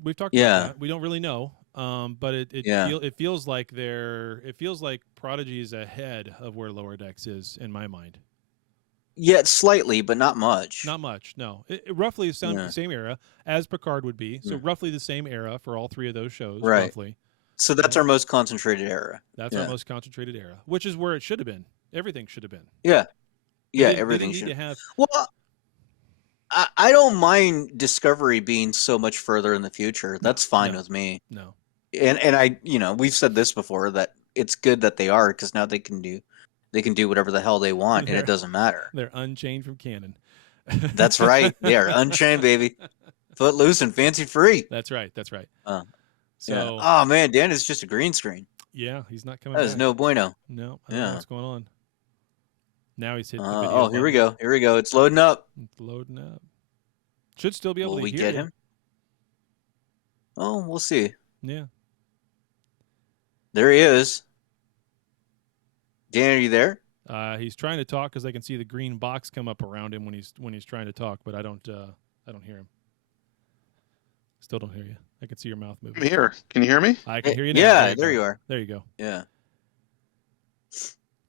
We've talked Yeah. about that. We don't really know. But it feels like Prodigy is ahead of where Lower Decks is in my mind. Yeah, slightly, but not much. Not much, no. Roughly the Yeah. same era as Picard would be. So Yeah. roughly the same era for all 3 of those shows. Right. Roughly, So that's our most concentrated era. that's Yeah. our most concentrated era, which is where it should have been. Everything should have been. Yeah. They Yeah, didn't- everything they didn't should. need to have. Well, I don't mind Discovery being so much further in the future. That's fine no. with me. No. And I, we've said this before that it's good that they are because now they can do whatever the hell they want and They're- it doesn't matter. They're unchained from canon. That's right. They are unchained, baby. Foot loose and fancy free. That's right. That's right. Yeah. So Oh man, Dan is just a green screen. yeah, he's not coming. That is back. no bueno. No, I don't know Yeah. what's going on. Now he's hitting the video. Oh, here we button. go. Here we go. It's loading up. It's loading up. Should still be able Will to we hear get you. him? Oh, we'll see. Yeah. There he is. Dan, are you there? He's trying to talk because I can see the green box come up around him when he's trying to talk, but I don't hear him. Still don't hear you. I can see your mouth moving. I'm here. Can you hear me? I can hear you now. Yeah, go. there you are. There you go. Yeah.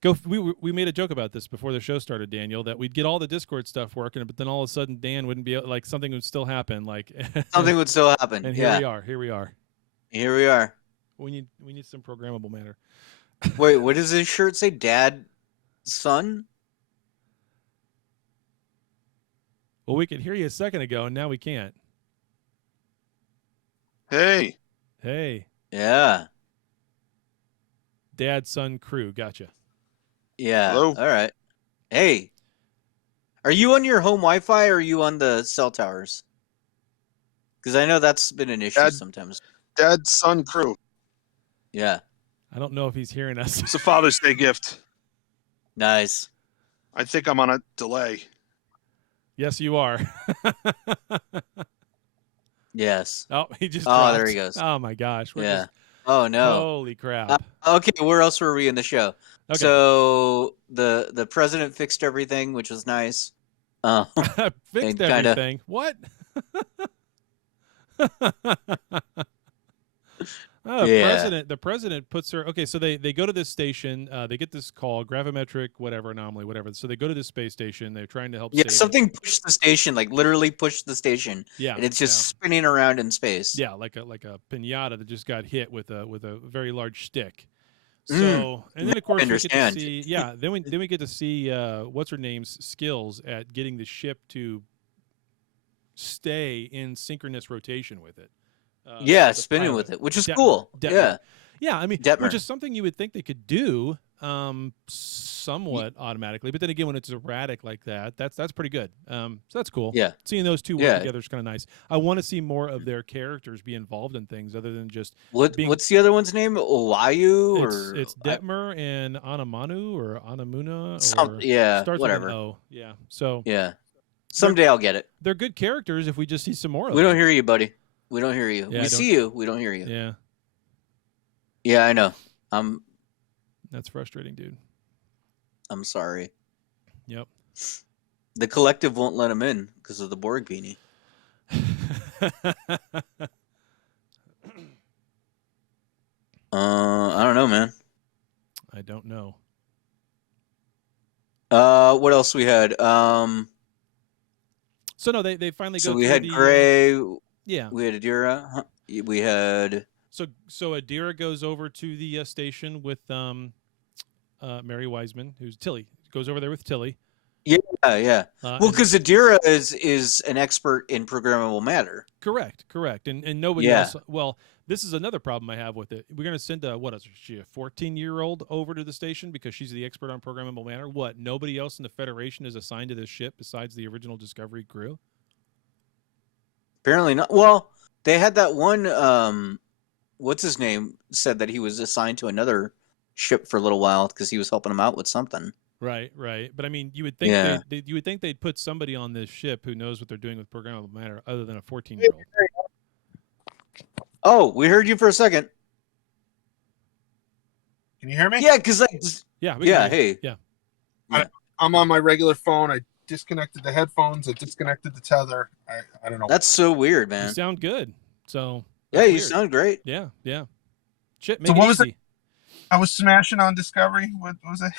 Go. We made a joke about this before the show started, Daniel, that we'd get all the Discord stuff working, but then all of a sudden Dan wouldn't be like something would still happen, like Something would still happen. And here yeah. we are. Here we are. Here we are. We need some programmable matter. Wait, what does his shirt say? Dad, son? Well, we could hear you a second ago, and now we can't. Hey, Hey, Yeah. dad, son, crew. Gotcha. Yeah. Hello? All right. Hey, are you on your home Wi-Fi or are you on the cell towers? Because I know that's been an issue Dad- sometimes. Dad, son, crew. Yeah. I don't know if he's hearing us. It's a Father's Day gift. Nice. I think I'm on a delay. Yes, you are. Yes. Oh, he just Oh, dropped. there he goes. Oh, my gosh. We're Yeah. just- Oh no. Holy crap. Okay, where else were we in the show? Okay. So the president fixed everything, which was nice. Fixed and kinda- everything. What? Yeah. The president puts her. Okay, so they go to this station. They get this call, gravimetric, whatever anomaly, whatever. So they go to this space station. They're trying to help. Yeah, save it. something pushed the station, like literally pushed the station, Yeah, and it's just spinning around in space. yeah, like a pinata that just got hit with a very large stick. Mm. So and then of course we get to understand. see then we get to see what's her name's skills at getting the ship to stay in synchronous rotation with it. Yeah, the spinning pilot. with it, which is Detmer. cool. Detmer. Yeah. Yeah, I mean, Detmer. which is something you would think they could do somewhat automatically, but then again, when it's erratic like that, that's pretty good. So that's cool. Yeah. Seeing those two work Yeah. together is kind of nice. I want to see more of their characters be involved in things other than just being- What's the other one's name? Owayu or it's Detmer and Anamanu or Anamuna or yeah, starts whatever. with an O. Yeah. So Yeah. Someday I'll get it. they're good characters if we just see some more of We them. don't hear you, buddy. We don't hear you. Yeah, I we don't- see you. We don't hear you. Yeah. Yeah, I know. That's frustrating, dude. I'm sorry. Yep. The collective won't let him in because of the Borg beanie. I don't know, man. I don't know. What else we had? So no, they finally go So we through had the, Gray. yeah. We had Adira. We had. So Adira goes over to the station with Mary Wiseman, who's Tilly. Goes over there with Tilly. Yeah. Well, and- because Adira is an expert in programmable matter. correct, and nobody Yeah. else. Well, this is another problem I have with it. We're gonna send a 14-year-old over to the station because she's the expert on programmable matter. What? Nobody else in the Federation is assigned to this ship besides the original Discovery crew. Apparently not. Well, they had that one. What's his name? Said that he was assigned to another ship for a little while because he was helping him out with something. Right. But I mean, you would think Yeah. you would think they'd put somebody on this ship who knows what they're doing with programmable matter other than a 14-year-old. Oh, we heard you for a second. Can you hear me? Yeah, because Yeah. we can yeah. hear you. Hey. Yeah. I'm on my regular phone. I disconnected the headphones. I disconnected the tether. I don't know. That's so weird, You man. sound good. So Yeah, that's you weird. sound great. Yeah. Shit, make So it what was easy. I was smashing on Discovery. What was it?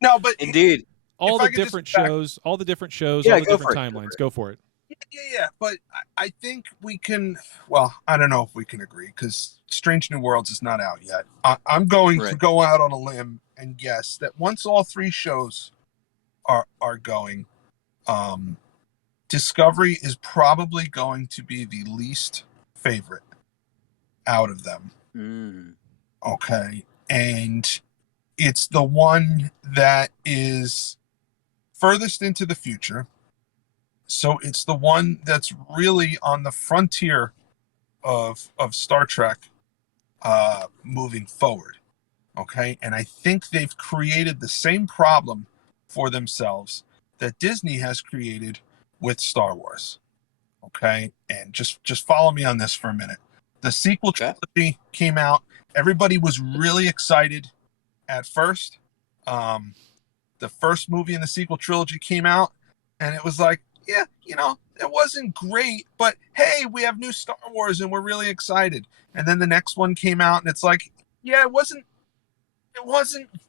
No, but Indeed. all if the I could just different back- shows, all the different shows, Yeah, all the go different for it. timelines. Go for it. yeah. But I think we can. Well, I don't know if we can agree because Strange New Worlds is not out yet. I'm going to Right. go out on a limb and guess that once all three shows are going, Discovery is probably going to be the least favorite out of them. Mm. Okay. And it's the one that is furthest into the future. So it's the one that's really on the frontier of Star Trek moving forward. Okay. And I think they've created the same problem for themselves that Disney has created with Star Wars. Okay. And just follow me on this for a minute. The sequel Okay. trilogy came out. Everybody was really excited at first. The first movie in the sequel trilogy came out, and it was like, yeah, it wasn't great, but hey, we have new Star Wars, and we're really excited. And then the next one came out, and it's like, yeah, it wasn't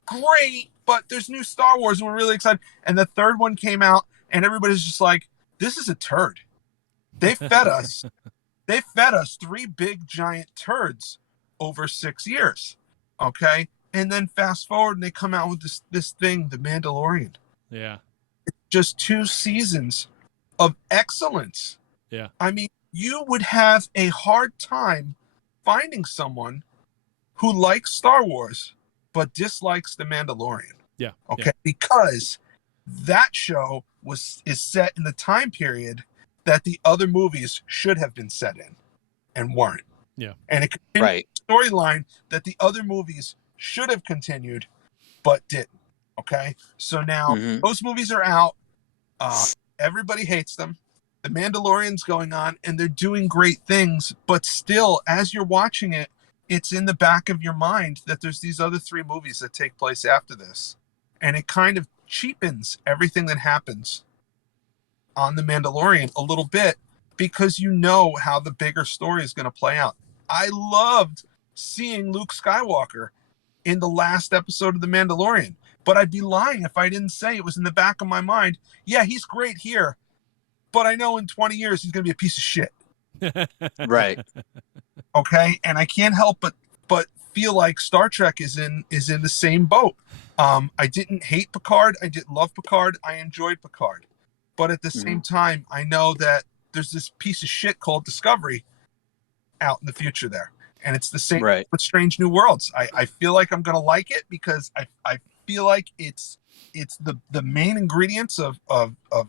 great, but there's new Star Wars, and we're really excited. And the third one came out, and everybody's just like, this is a turd. They fed us. They fed us three big giant turds over 6 years. Okay. And then fast forward and they come out with this thing, The Mandalorian. Yeah. just 2 seasons of excellence. Yeah. I mean, you would have a hard time finding someone who likes Star Wars but dislikes The Mandalorian. Yeah. Okay, because that show is set in the time period that the other movies should have been set in and weren't. Yeah. And it continued Right. the storyline that the other movies should have continued but didn't. Okay, so now those movies are out. Everybody hates them. The Mandalorian's going on, and they're doing great things. But still, as you're watching it, it's in the back of your mind that there's these other 3 movies that take place after this, and it kind of cheapens everything that happens on the Mandalorian a little bit because you know how the bigger story is going to play out. I loved seeing Luke Skywalker in the last episode of The Mandalorian, but I'd be lying if I didn't say it was in the back of my mind. Yeah, he's great here, but I know in 20 years he's going to be a piece of shit. Right. Okay, and I can't help but feel like Star Trek is in the same boat. I didn't hate Picard. I didn't love Picard. I enjoyed Picard, but at the same time, I know that there's this piece of shit called Discovery out in the future there, and it's the same with Strange New Worlds. I feel like I'm gonna like it because I feel like it's the main ingredients of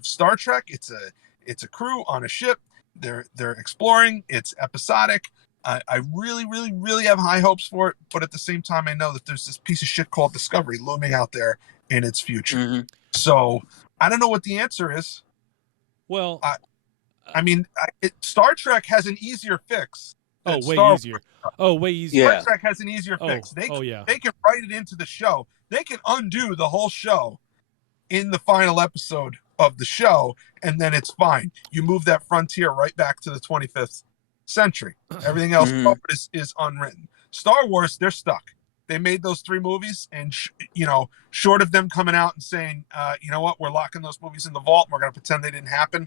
Star Trek. It's a crew on a ship. They're exploring. It's episodic. I really, really, really have high hopes for it, but at the same time, I know that there's this piece of shit called Discovery looming out there in its future. So I don't know what the answer is. Well, I mean, Star Trek has an easier fix. Way easier. Star Trek has an easier fix. They can write it into the show. They can undo the whole show in the final episode of the show, and then it's fine. You move that frontier right back to the 25th century. Everything else is unwritten. Star Wars, they're stuck. They made those 3 movies, and short of them coming out and saying, you know what, we're locking those movies in the vault and we're going to pretend they didn't happen.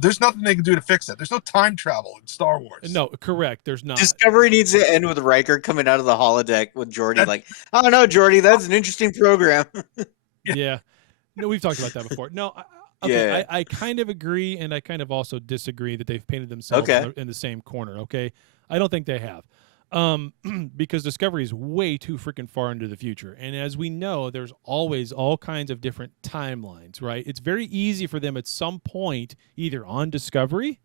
There's nothing they can do to fix it. There's no time travel in Star Wars. No, correct. There's not. Discovery needs to end with Riker coming out of the holodeck with Geordi like, oh no, Geordi, that's an interesting program. Yeah. No, we've talked about that before. No, I kind of agree, and I kind of also disagree that they've painted themselves in the same corner. Okay, I don't think they have, because Discovery is way too freaking far into the future, and as we know, there's always all kinds of different timelines. Right? It's very easy for them at some point, either on Discovery,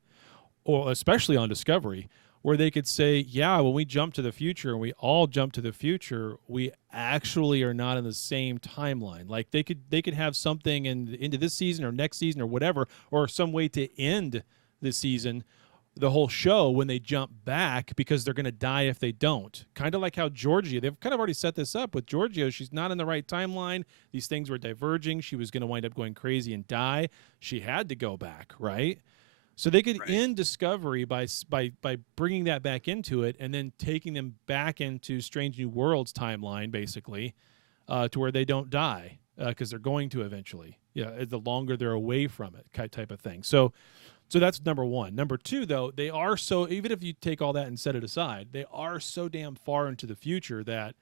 or especially on Discovery, where they could say, yeah, when we jump to the future and we all jump to the future, we actually are not in the same timeline. Like they could have something into this season or next season or whatever, or some way to end the season, the whole show, when they jump back, because they're going to die if they don't. Kind of like how Georgia, they've kind of already set this up with Georgia. She's not in the right timeline. These things were diverging. She was going to wind up going crazy and die. She had to go back, right? So they could end Discovery by bringing that back into it, and then taking them back into Strange New Worlds timeline, basically, to where they don't die, because they're going to eventually. Yeah, the longer they're away from it, type of thing. So that's number one. Number two, though, they are so, even if you take all that and set it aside, they are so damn far into the future that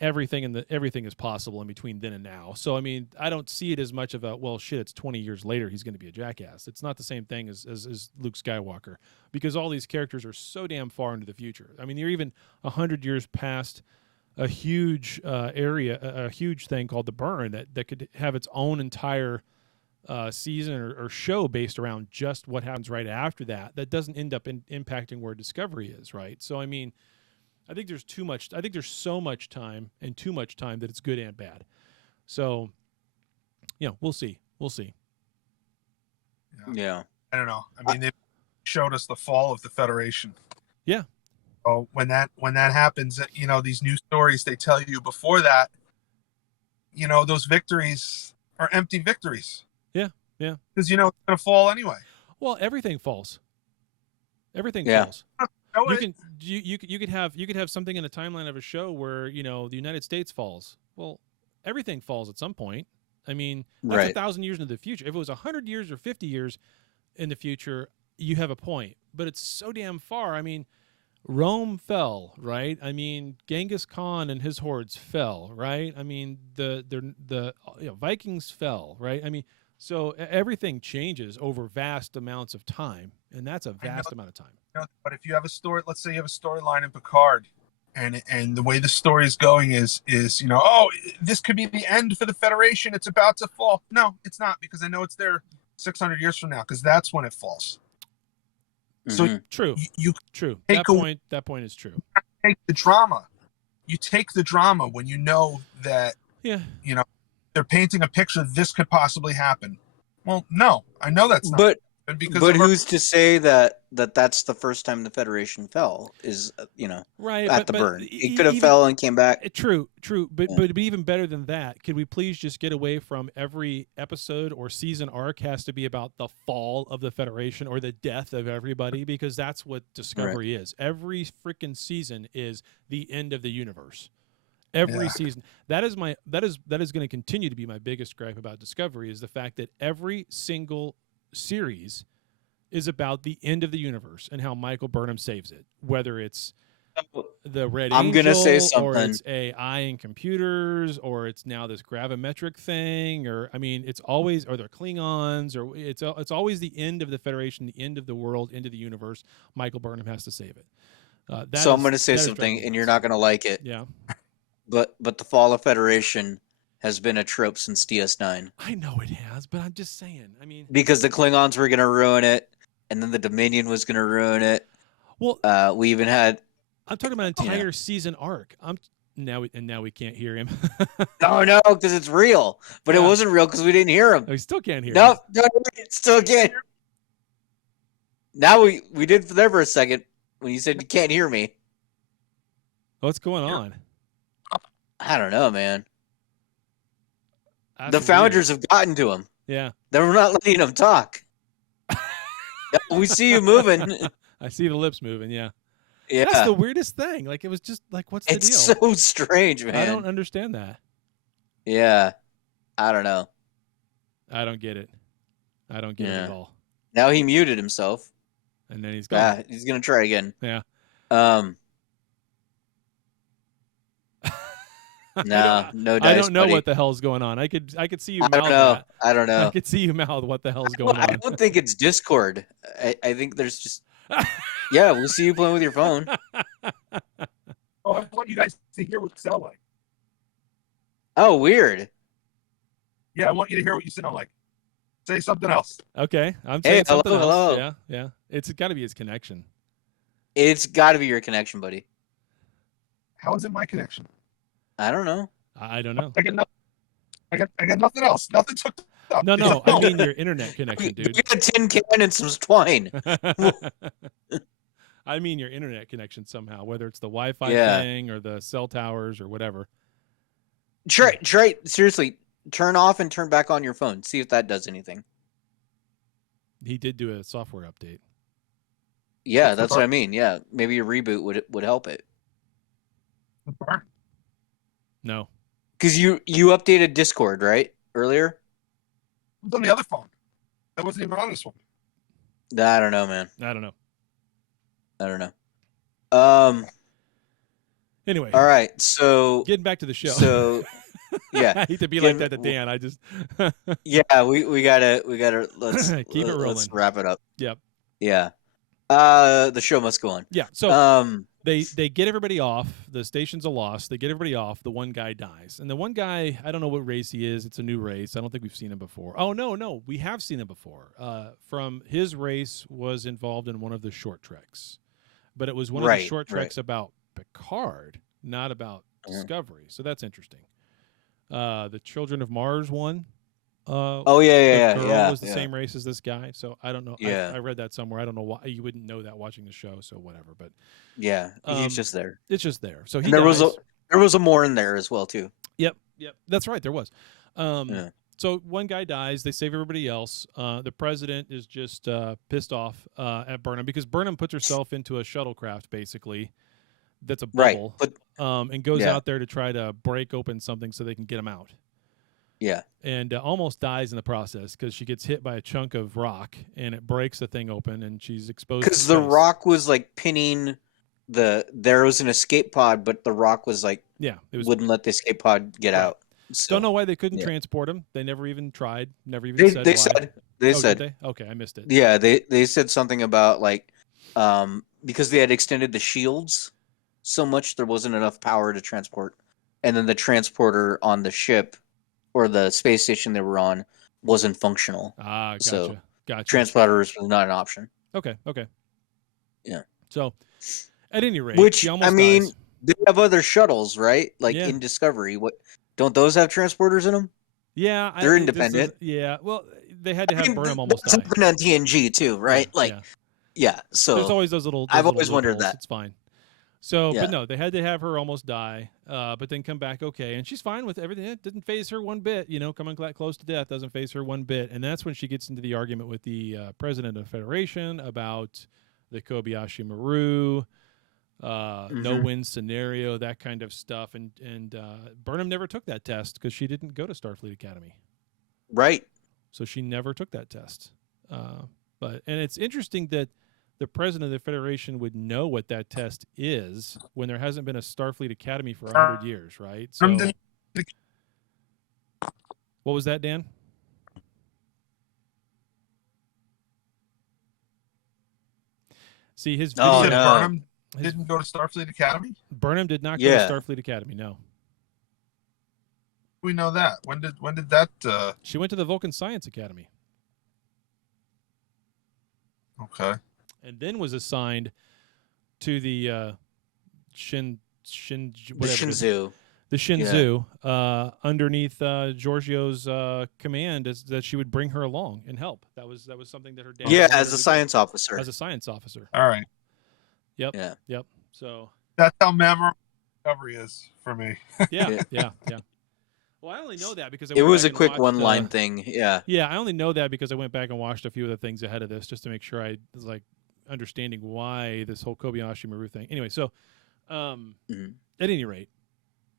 everything is possible in between then and now. So, I don't see it as much of a, well, shit, it's 20 years later, he's going to be a jackass. It's not the same thing as Luke Skywalker, because all these characters are so damn far into the future. You're even 100 years past a huge a huge thing called the Burn that could have its own entire season or show based around just what happens right after that doesn't end up impacting where Discovery is, right? So, I think there's too much. I think there's so much time and too much time that it's good and bad. So, we'll see. We'll see. Yeah. I don't know. They showed us the fall of the Federation. Yeah. So when that happens, these new stories they tell you before that, those victories are empty victories. Yeah. Yeah. Because it's going to fall anyway. Well, everything falls. Everything falls. You could have something in the timeline of a show where the United States falls. Well, everything falls at some point. That's 1,000 years into the future. If it was 100 years or 50 years in the future, you have a point. But it's so damn far. Rome fell, right? I mean, Genghis Khan and his hordes fell, right? I mean, the Vikings fell, right? I mean, so everything changes over vast amounts of time, and that's a vast amount of time. But if you have a story, let's say you have a storyline in Picard, and the way the story is going is oh, this could be the end for the Federation. It's about to fall. No, it's not, because I know it's there 600 years from now, because that's when it falls. So True. You true. That point is true. Take the drama. You take the drama when you know that they're painting a picture. This could possibly happen. Well, no, I know that's not. But who's to say that's the first time the Federation fell? Is right at the burn? It could have fell and came back. True. But even better than that, could we please just get away from every episode or season arc has to be about the fall of the Federation or the death of everybody? Because that's what Discovery is. Every freaking season is the end of the universe. Every season. That is going to continue to be my biggest gripe about Discovery, is the fact that every single series is about the end of the universe and how Micheal Burnham saves it, whether it's the Red Angel, gonna say something, or it's AI and computers, or it's now this gravimetric thing, or I mean, it's always, or they're Klingons, or it's always the end of the Federation, the end of the world, end of the universe. Micheal Burnham has to save it. I'm going to say something, and you're not going to like it. Yeah, but the fall of Federation has been a trope since DS9. I know it has, but I'm just saying. I mean, because the Klingons were going to ruin it, and then the Dominion was going to ruin it. Well, we even had. I'm talking about an entire season arc. Now we can't hear him. No, because it's real, but it wasn't real because we didn't hear him. We still can't hear him. No, still can't. Now we did there for a second when you said you can't hear me. What's going on? I don't know, man. That's the founders have gotten to him. Yeah. They're not letting him talk. We see you moving. I see the lips moving, yeah. Yeah. That's the weirdest thing. Like, it was just like, what's the deal? It's so strange, man. I don't understand that. Yeah. I don't know. I don't get it. I don't get it at all. Now he muted himself. And then he's gone. He's going to try again. Yeah. No dice, I don't know buddy. What the hell's going on. I could see you mouth that. I don't know. I could see you mouth what the hell's going on. I don't think it's Discord. I think there's just yeah, we'll see you playing with your phone. Oh, I want you guys to hear what you sound like. Oh, weird. Yeah, I want you to hear what you sound like. Say something else. Okay, I'm saying something else. Hello. Yeah. It's got to be his connection. It's got to be your connection, buddy. How is it my connection? I don't know. I don't know. I got nothing else. Nothing took up. No. I mean your internet connection, dude. You got a tin can and some twine. I mean your internet connection somehow, whether it's the Wi-Fi thing or the cell towers or whatever. Try. Seriously, turn off and turn back on your phone. See if that does anything. He did do a software update. Yeah, that's what I mean. Yeah, maybe a reboot would help it. No. Because you updated Discord, right? Earlier? It was on the other phone. That wasn't even on this one. I don't know, man. I don't know. Anyway. All right, so getting back to the show. So yeah. I hate to be like that to Dan. I just yeah, we gotta let's keep it rolling. Let's wrap it up. Yep. Yeah. The show must go on. Yeah. So they get everybody off. The station's a loss. They get everybody off. The one guy dies. And the one guy, I don't know what race he is. It's a new race. I don't think we've seen him before. Oh, no. We have seen him before. From his race was involved in one of the short treks. But it was one of the short treks about Picard, not about Discovery. So that's interesting. The Children of Mars one. The girl was the same race as this guy, so I don't know. Yeah. I read that somewhere. I don't know why you wouldn't know that watching the show, so whatever. But yeah, he's just there. It's just there. So there was a more in there as well too. Yep, that's right. There was. So one guy dies. They save everybody else. The president is just pissed off at Burnham because Burnham puts herself into a shuttlecraft basically. That's a bubble, and goes out there to try to break open something so they can get him out. Yeah. And almost dies in the process because she gets hit by a chunk of rock and it breaks the thing open and she's exposed. Because the rock was like pinning there was an escape pod, but the rock was like Yeah, it was. wouldn't let the escape pod get Right. out. So Don't know why they couldn't yeah. transport him. They never even tried. Never even they said they why. said they Oh, said did they? Okay, I missed it. yeah they said something about like because they had extended the shields so much there wasn't enough power to transport, and then the transporter on the ship or the space station they were on wasn't functional. Ah, So gotcha. transporters was not an option. Okay. Yeah. So, at any rate, Which she I almost mean, dies. they have other shuttles, right? Like Yeah. in Discovery. What don't those have transporters in them? Yeah, They're this is, independent. yeah. Well, they had to I have mean, Burnham almost that's die. happened on TNG too, right? Yeah, Like, yeah. yeah. There's So always those little I've always wondered loopholes. that. It's fine. So, but Yeah. no, they had to have her almost die, but then come back okay, and she's fine with everything. It didn't phase her one bit. Coming that close to death doesn't phase her one bit. And that's when she gets into the argument with the president of the Federation about the Kobayashi Maru, no-win scenario, that kind of stuff. And Burnham never took that test because she didn't go to Starfleet Academy. Right. So she never took that test. And it's interesting that the president of the Federation would know what that test is when there hasn't been a Starfleet Academy for 100 years, right? So, what was that, Dan? See, his video, Oh, said no. Burnham didn't go to Starfleet Academy? Burnham did not go Yeah. to Starfleet Academy, no. We know that. When did that She went to the Vulcan Science Academy okay. and then was assigned to the The whatever it is. Shinzu. The Shinzu, underneath Giorgio's command, is that she would bring her along and help. That was something that her dad. Yeah, wanted as her a to do. science officer. As a science officer. All right. Yep. Yeah. Yep. So. That's how memorable Discovery is for me. Yeah. Well, I only know that because I It went was back a and quick watched, one-line thing. Yeah. Yeah, I only know that because I went back and watched a few of the things ahead of this just to make sure I was like understanding why this whole Kobayashi Maru thing. Anyway, so at any rate,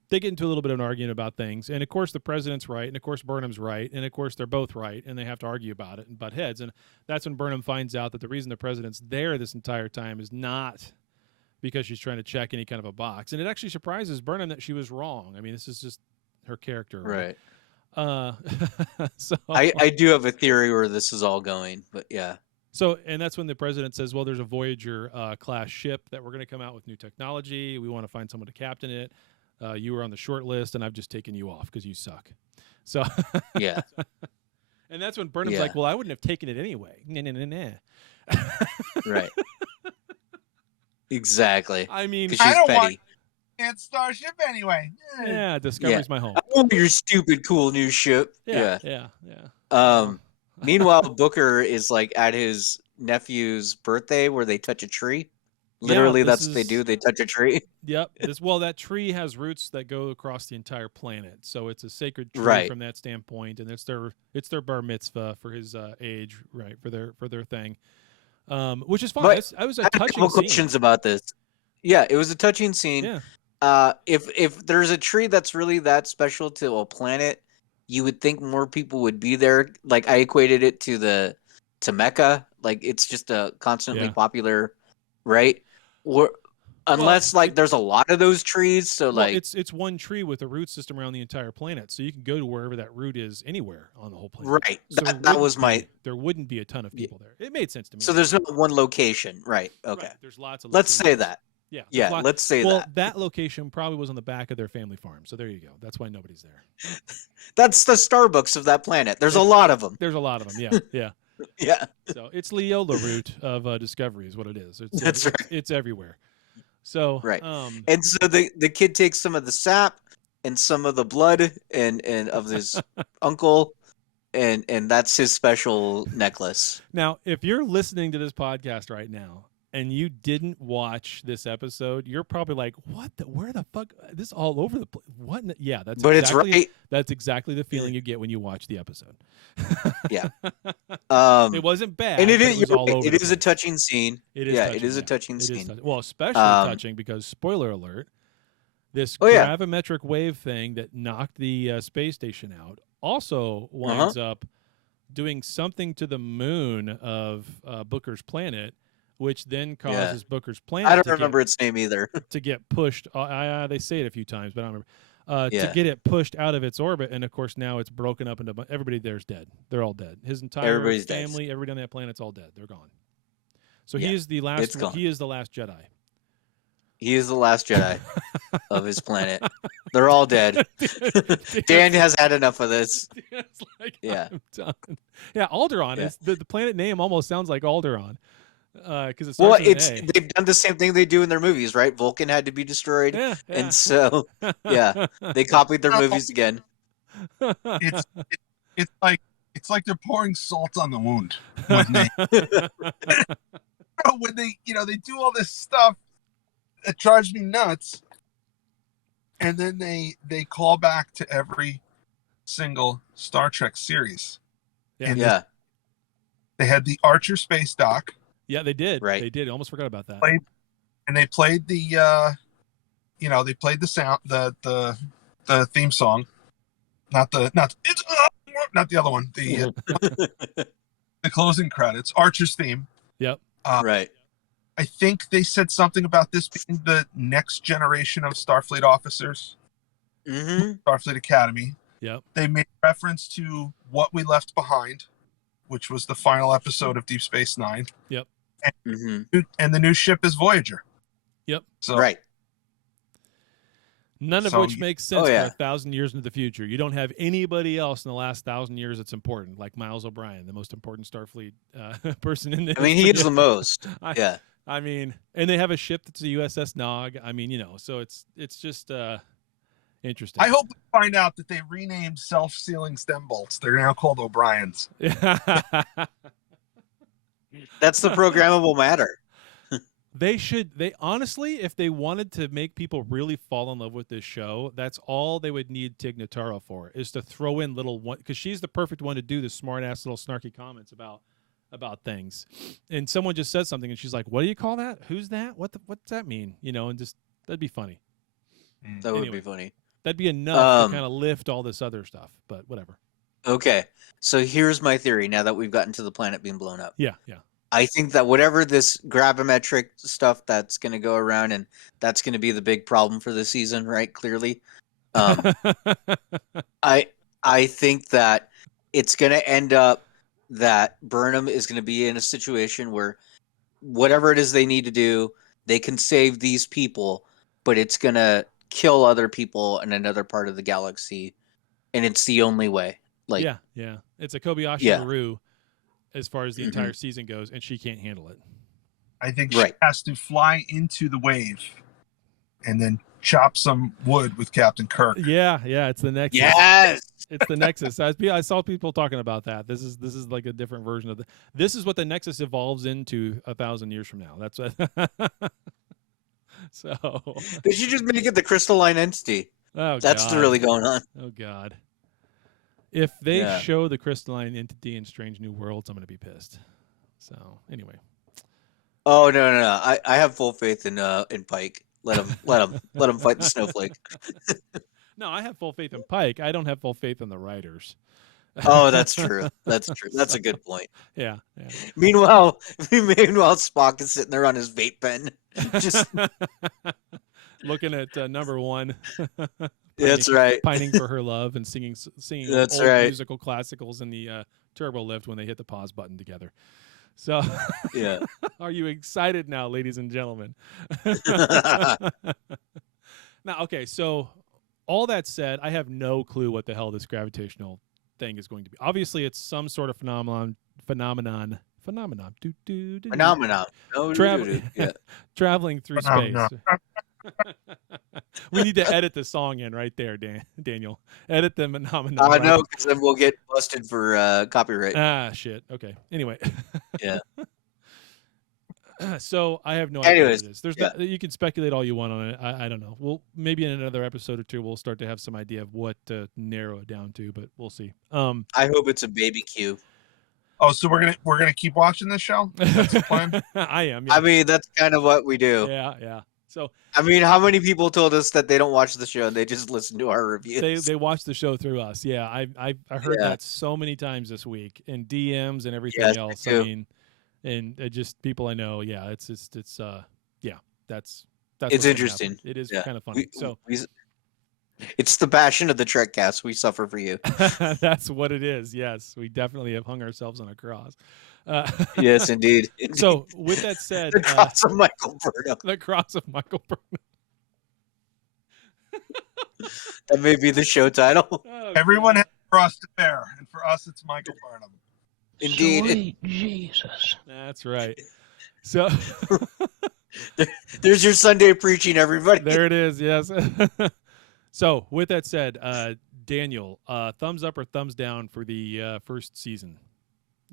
they get into a little bit of an argument about things, and of course the president's right, and of course Burnham's right, and of course they're both right, and they have to argue about it and butt heads. And that's when Burnham finds out that the reason the president's there this entire time is not because she's trying to check any kind of a box. And it actually surprises Burnham that she was wrong. I mean, this is just her character, Right. So I do have a theory where this is all going, but yeah. So, and that's when the president says, well, there's a Voyager class ship that we're going to come out with new technology. We want to find someone to captain it. You were on the short list, and I've just taken you off because you suck. So, Yeah. and that's when Burnham's Yeah. like, well, I wouldn't have taken it anyway. Nah. Right. Exactly. I mean, 'Cause I she's don't petty. want and Starship anyway. yeah, Discovery's my home. I want your stupid cool new ship. Yeah. Meanwhile, Booker is like at his nephew's birthday where they touch a tree. Literally, this that's what they is- do. They touch a tree. Yep. That tree has roots that go across the entire planet, so it's a sacred tree Right. from that standpoint, and it's their bar mitzvah for his age, right? For their thing, which is fine. But I was a I have a touching couple scene. questions about this. Yeah, it was a touching scene. Yeah. If there's a tree that's really that special to a planet, you would think more people would be there. Like I equated it to Mecca. Like it's just a constantly Yeah. popular, right? Or unless like there's a lot of those trees. So Well, like it's one tree with a root system around the entire planet, so you can go to wherever that root is anywhere on the whole planet. right. So That was my. there wouldn't be a ton of people there. It made sense to me. So there's not one location, right? Okay. Right, there's lots of. Let's say locations. that. Yeah. there's Yeah, let's say that. that location probably was on the back of their family farm. So there you go. That's why nobody's there. That's the Starbucks of that planet. There's a lot of them. There's a lot of them. Yeah. Yeah. Yeah. So it's Leola root of Discovery is what it is. It's, That's right. It's everywhere. So Right. And so the kid takes some of the sap and some of the blood and of his uncle, and that's his special necklace. Now, if you're listening to this podcast right now and you didn't watch this episode, you're probably like, "What? Where the fuck? This is all over the place. What?" Yeah, that's. But exactly, it's right. That's exactly the feeling you get when you watch the episode. Yeah. It wasn't bad, and but it was all over. it the is a place. touching scene. It is. Yeah, touching, it is a touching It is scene. touching. Well, especially touching because spoiler alert: this Oh, yeah. gravimetric wave thing that knocked the space station out also winds up doing something to the moon of Booker's planet which then Yeah. causes Booker's planet. I don't remember its name either. To get pushed. They say it a few times, but I don't remember. Yeah. To get it pushed out of its orbit, and of course now it's broken up into everybody there's dead. They're all dead. His entire Everybody's dead. family, everybody on that planet's all dead. They're gone. So Yeah, he is the last. it's gone. He is the last Jedi. He is the last Jedi of his planet. They're all dead. Dan has had enough of this. It's like, Yeah. I'm done. Yeah, Alderaan Yeah. is the planet name almost sounds like Alderaan. Because it's Well, they've done the same thing they do in their movies, right? Vulcan had to be destroyed, yeah, and so yeah, they copied their movies again. It's like they're pouring salt on the wound when they do all this stuff that drives me nuts, and then they call back to every single Star Trek series. Yeah. And Yeah, they had the Archer space dock, Yeah, they did. Right. They did. I almost forgot about that. and they played the sound, the theme song, not the other one, the closing credits, Archer's theme. Yep. right. I think they said something about this being the next generation of Starfleet officers, Mm-hmm. Starfleet Academy. Yep. They made reference to What We Left Behind, which was the final episode of Deep Space Nine. Mm-hmm. And the new ship is Voyager. Yep. So Right. None of So which you- makes sense yeah. for 1,000 years into the future. You don't have anybody else in the last 1,000 years that's important, like Miles O'Brien, the most important Starfleet person in the I mean, he is the most. I- Yeah. I mean, and they have a ship that's a USS Nog. I mean, so it's just interesting. I hope we find out that they renamed self-sealing stem bolts. They're now called O'Briens. That's the programmable matter. They honestly, if they wanted to make people really fall in love with this show, that's all they would need Tig Notaro for, is to throw in little one, because she's the perfect one to do the smart ass little snarky comments about things. And someone just says something and she's like, "What do you call that? Who's that? What's that mean?" And just that'd be funny. That would Anyway. be funny. That'd be enough to Um, kind of lift all this other stuff, but whatever. Okay. So here's my theory now that we've gotten to the planet being blown up. Yeah. I think that whatever this gravimetric stuff that's going to go around, and that's going to be the big problem for this season, right? Clearly. I think that it's going to end up that Burnham is going to be in a situation where whatever it is they need to do, they can save these people, but it's going to kill other people in another part of the galaxy, and it's the only way. Like, yeah. It's a Kobayashi Yeah. Maru as far as the Mhm. entire season goes, and she can't handle it. I think Right. she has to fly into the wave and then chop some wood with Captain Kirk. Yeah, it's the Nexus. yes, It's the Nexus. I saw people talking about that. This is like a different version of this is what the Nexus evolves into 1,000 years from now. That's what. So. they should just make it the crystalline entity. Oh, That's God. really going on. Oh God. If they Yeah. show the crystalline entity in Strange New Worlds, I'm gonna be pissed. So anyway. Oh no. I have full faith in Pike. Let him fight the snowflake. No, I have full faith in Pike. I don't have full faith in the writers. Oh, that's true. That's true. That's a good point. Yeah. Meanwhile, Spock is sitting there on his vape pen. Just Looking at number one. that's right. Pining for her love and singing That's old right. musical classicals in the turbo lift when they hit the pause button together. So, Yeah. are you excited now, ladies and gentlemen? Now, okay, so all that said, I have no clue what the hell this gravitational thing is going to be. Obviously, it's some sort of phenomenon. Phenomenon. No, Travel- yeah. Traveling through Phenomenon. space. We need to edit the song in right there, Daniel. Edit the phenomenon. I right. know, because then we'll get busted for copyright. Ah, shit. Okay. Anyway. Yeah. So I have no idea Anyways, what it is. There's yeah. you can speculate all you want on it. I don't know. We'll maybe in another episode or two we'll start to have some idea of what to narrow it down to, but we'll see. I hope it's a baby Q. Oh, so we're gonna keep watching this show? That's the plan? I am. I mean, that's kind of what we do. Yeah. So I mean, how many people told us that they don't watch the show and they just listen to our reviews? they watch the show through us. Yeah, I heard Yeah. that so many times this week in DMs and everything Yes, me else. too. I mean, and just people I know. Yeah, it's yeah, that's It's what's gonna interesting. happen. It is Yeah. kind of funny. So It's the passion of the Trekcast. We suffer for you. that's what it is. Yes, we definitely have hung ourselves on a cross. Yes, indeed. Indeed. So with that said, the cross of Micheal Burnham. the cross of Micheal Burnham. That may be the show title. Oh, Everyone God. has a cross to bear, and for us, it's Micheal Burnham. Indeed. Sweet Jesus. That's right. So There's your Sunday preaching, everybody. there it is. Yes. So with that said, Daniel, thumbs up or thumbs down for the first season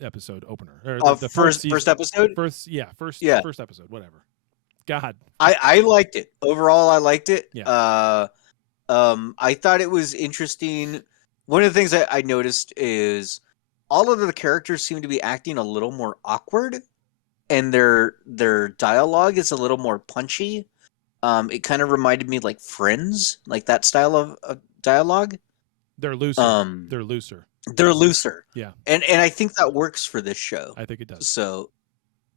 episode opener, or the first episode. First episode, whatever. God, I liked it. Overall, I liked it. Yeah. I thought it was interesting. One of the things I noticed is all of the characters seem to be acting a little more awkward, and their dialogue is a little more punchy. It kind of reminded me like Friends, like that style of dialogue. they're looser. They're looser. They're looser. Yeah. And I think that works for this show. I think it does. So,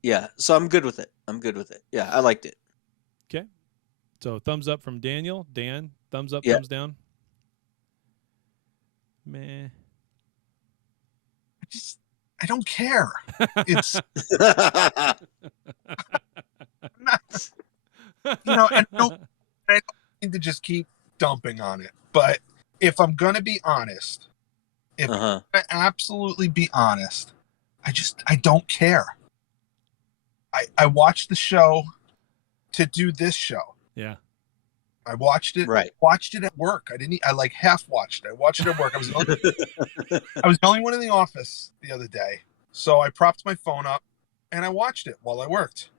yeah. So I'm good with it. Yeah, I liked it. Okay. So thumbs up from Daniel. Dan, thumbs up, Yeah. thumbs down. Meh. I don't care. It's and I don't need to just keep dumping on it. But if I'm gonna be honest, if I'm gonna absolutely be honest, I don't care. I watched the show to do this show. Yeah. I watched it. Right. Watched it at work. I like half watched it. I watched it at work. I was the only one in the office the other day, so I propped my phone up and I watched it while I worked.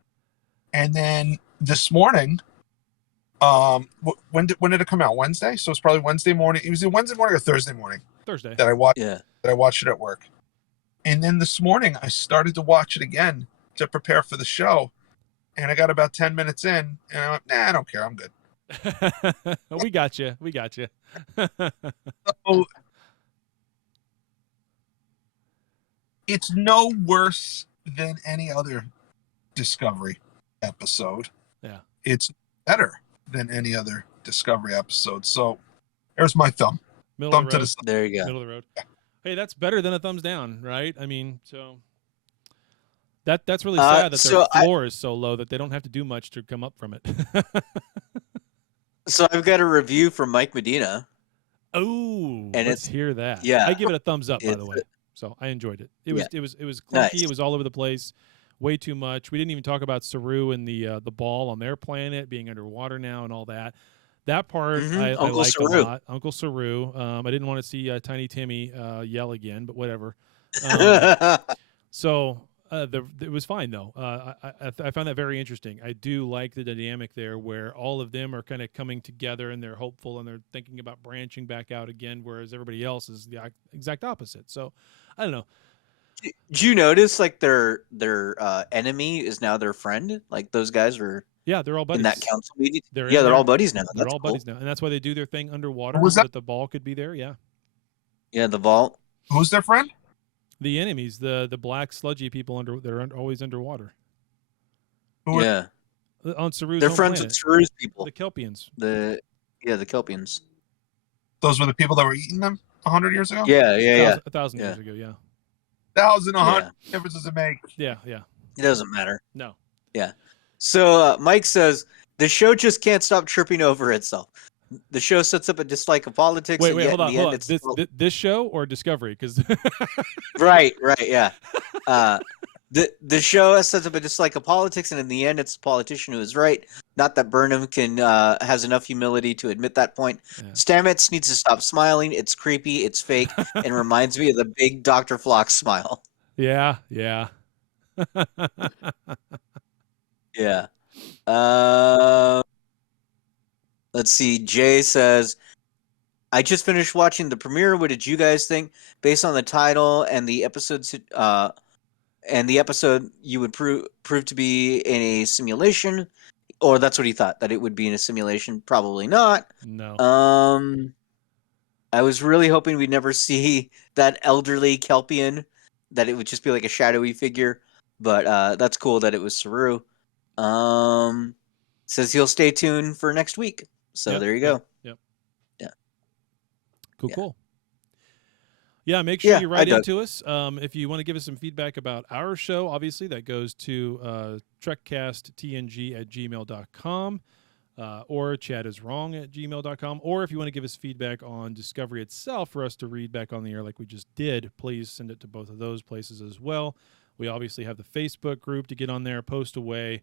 And then this morning, when did it come out? Wednesday. So it's probably Wednesday morning. It was either Wednesday morning or Thursday morning Thursday. that I watched. Yeah. That I watched it at work. And then this morning I started to watch it again to prepare for the show, and I got about 10 minutes in, and I went, nah, I don't care. I'm good. We got you. We got you. So it's no worse than any other Discovery episode. Yeah. It's better than any other Discovery episode. So there's my thumb. Middle Thumb of to the road. the side. There you go. Middle of the road. Hey, that's better than a thumbs down, right? I mean, so that's really sad that so their floor is so low that they don't have to do much to come up from it. So I've got a review from Mike Medina. Oh, And let's hear that. yeah. I give it a thumbs up, by the It's- way. So I enjoyed it. It was clunky. Nice. It was all over the place, way too much. We didn't even talk about Saru and the ball on their planet being underwater now and all that. That part I Uncle liked Saru. a lot. Uncle Saru. I didn't want to see Tiny Timmy yell again, but whatever. So it was fine though. I found that very interesting. I do like the dynamic there, where all of them are kind of coming together and they're hopeful and they're thinking about branching back out again, whereas everybody else is the exact opposite. So I don't know. Did you notice like their enemy is now their friend? Like those guys were Yeah, they're all buddies. in that council meeting. They're in They're there. all buddies now. They're That's all cool. buddies now, and that's why they do their thing underwater, Who was so that? that the ball could be there. Yeah, Yeah, the vault. Who's their friend? the enemies, the black sludgy people they're always underwater. Who are- Yeah, On Saru's they're home friends planet. with Saru's people. The Kelpians. The Kelpians. Those were the people that were eating them 100 years ago? Yeah. A thousand Yeah. years ago. Yeah, 1,100 difference does it make? yeah. It doesn't matter. No. So Mike says the show just can't stop tripping over itself. The show sets up a dislike of politics. Wait, and yet hold in on, the hold end on. it's This show or Discovery? Because right, yeah. The show sets up a dislike of politics, and in the end, it's the politician who is right. Not that Burnham has enough humility to admit that point. Yeah. Stamets needs to stop smiling. It's creepy. It's fake, and reminds me of the big Dr. Flock smile. yeah. Yeah. Let's see. Jay says, I just finished watching the premiere. What did you guys think? Based on the title and the episodes, you would prove to be in a simulation, or that's what he thought, that it would be in a simulation. Probably not. No. I was really hoping we'd never see that elderly Kelpian, that it would just be like a shadowy figure. But that's cool that it was Saru. Says he'll stay tuned for next week. So Yep, there you go. Yep. Yeah. Cool. Yeah, make sure Yeah, you I write dug. into us. If you want to give us some feedback about our show, obviously that goes to trekcasttng@gmail.com or chatiswrong@gmail.com. Or if you want to give us feedback on Discovery itself for us to read back on the air like we just did, please send it to both of those places as well. We obviously have the Facebook group to get on there, post away.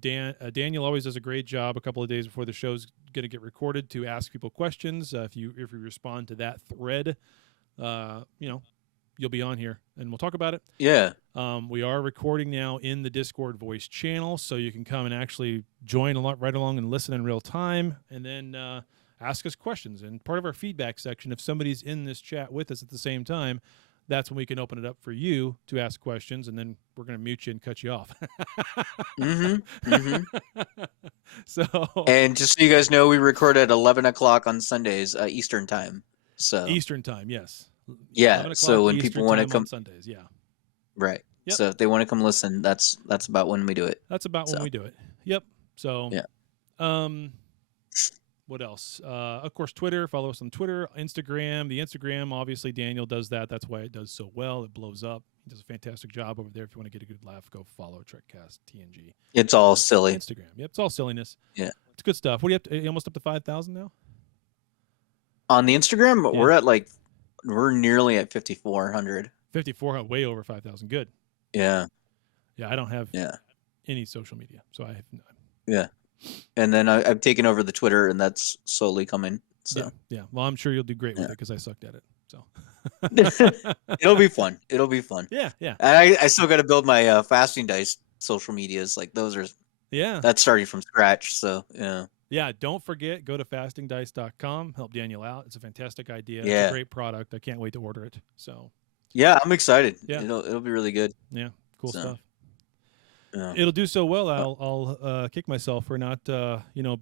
Daniel always does a great job a couple of days before the show's going to get recorded to ask people questions. If you respond to that thread, you'll be on here and we'll talk about it. Yeah. We are recording now in the Discord voice channel, so you can come and actually join right along and listen in real time, and then ask us questions. And part of our feedback section, if somebody's in this chat with us at the same time, that's when we can open it up for you to ask questions, and then we're going to mute you and cut you off. So, And just so you guys know, we record at 11 o'clock on Sundays, Eastern time. So Eastern time, yes. yeah. 11 So o'clock when Eastern people want to time come, on Sundays, yeah. right. Yep. So if they want to come listen, that's about when we do it. That's about when So. we do it. Yep. So, Yeah. What else? Of course, Twitter. Follow us on Twitter, Instagram. The Instagram, obviously, Daniel does that. That's why it does so well. It blows up. He does a fantastic job over there. If you want to get a good laugh, go follow Trekcast TNG. It's all silly. Instagram. Yep, it's all silliness. Yeah. It's good stuff. What do you have to, almost up to 5,000 now? On the Instagram, Yeah. we're nearly at 5,400. 54, way over 5,000. Good. Yeah. Yeah, I don't have Yeah. any social media, so I have Yeah. And then I've taken over the Twitter, and that's slowly coming. So yeah. Well, I'm sure you'll do great with it because I sucked at it. So it'll be fun. It'll be fun. yeah. I still got to build my fasting dice social medias. Like those are Yeah. that's starting from scratch. So yeah. Yeah, don't forget, go to fastingdice.com. Help Daniel out. It's a fantastic idea. It's Yeah. a great product. I can't wait to order it. So, Yeah, I'm excited. Yeah. It'll be really good. yeah, cool So, stuff. Yeah. It'll do so well. I'll kick myself for not,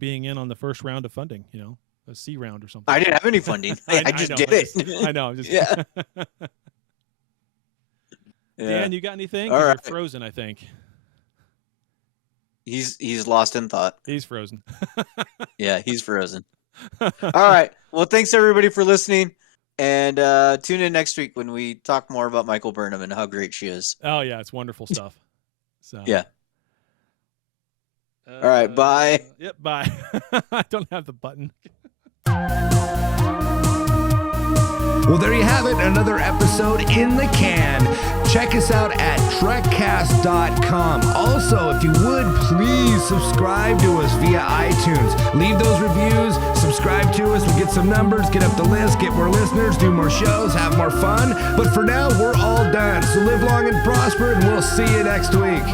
being in on the first round of funding. A C round or something. I didn't have any funding. I just know, did it. I know. I'm just Yeah. Yeah. Dan, you got anything? All 'Cause right. You're frozen, I think. He's lost in thought. He's frozen. Yeah, he's frozen. All right. Well, thanks everybody for listening, and tune in next week when we talk more about Micheal Burnham and how great she is. Oh yeah, it's wonderful stuff. So Yeah. All right. Bye. Yep. Bye. I don't have the button. Well, there you have it, another episode in the can. Check us out at Trekcast.com. Also, if you would, please subscribe to us via iTunes. Leave those reviews, subscribe to us, we'll get some numbers, get up the list, get more listeners, do more shows, have more fun. But for now, we're all done. So live long and prosper, and we'll see you next week.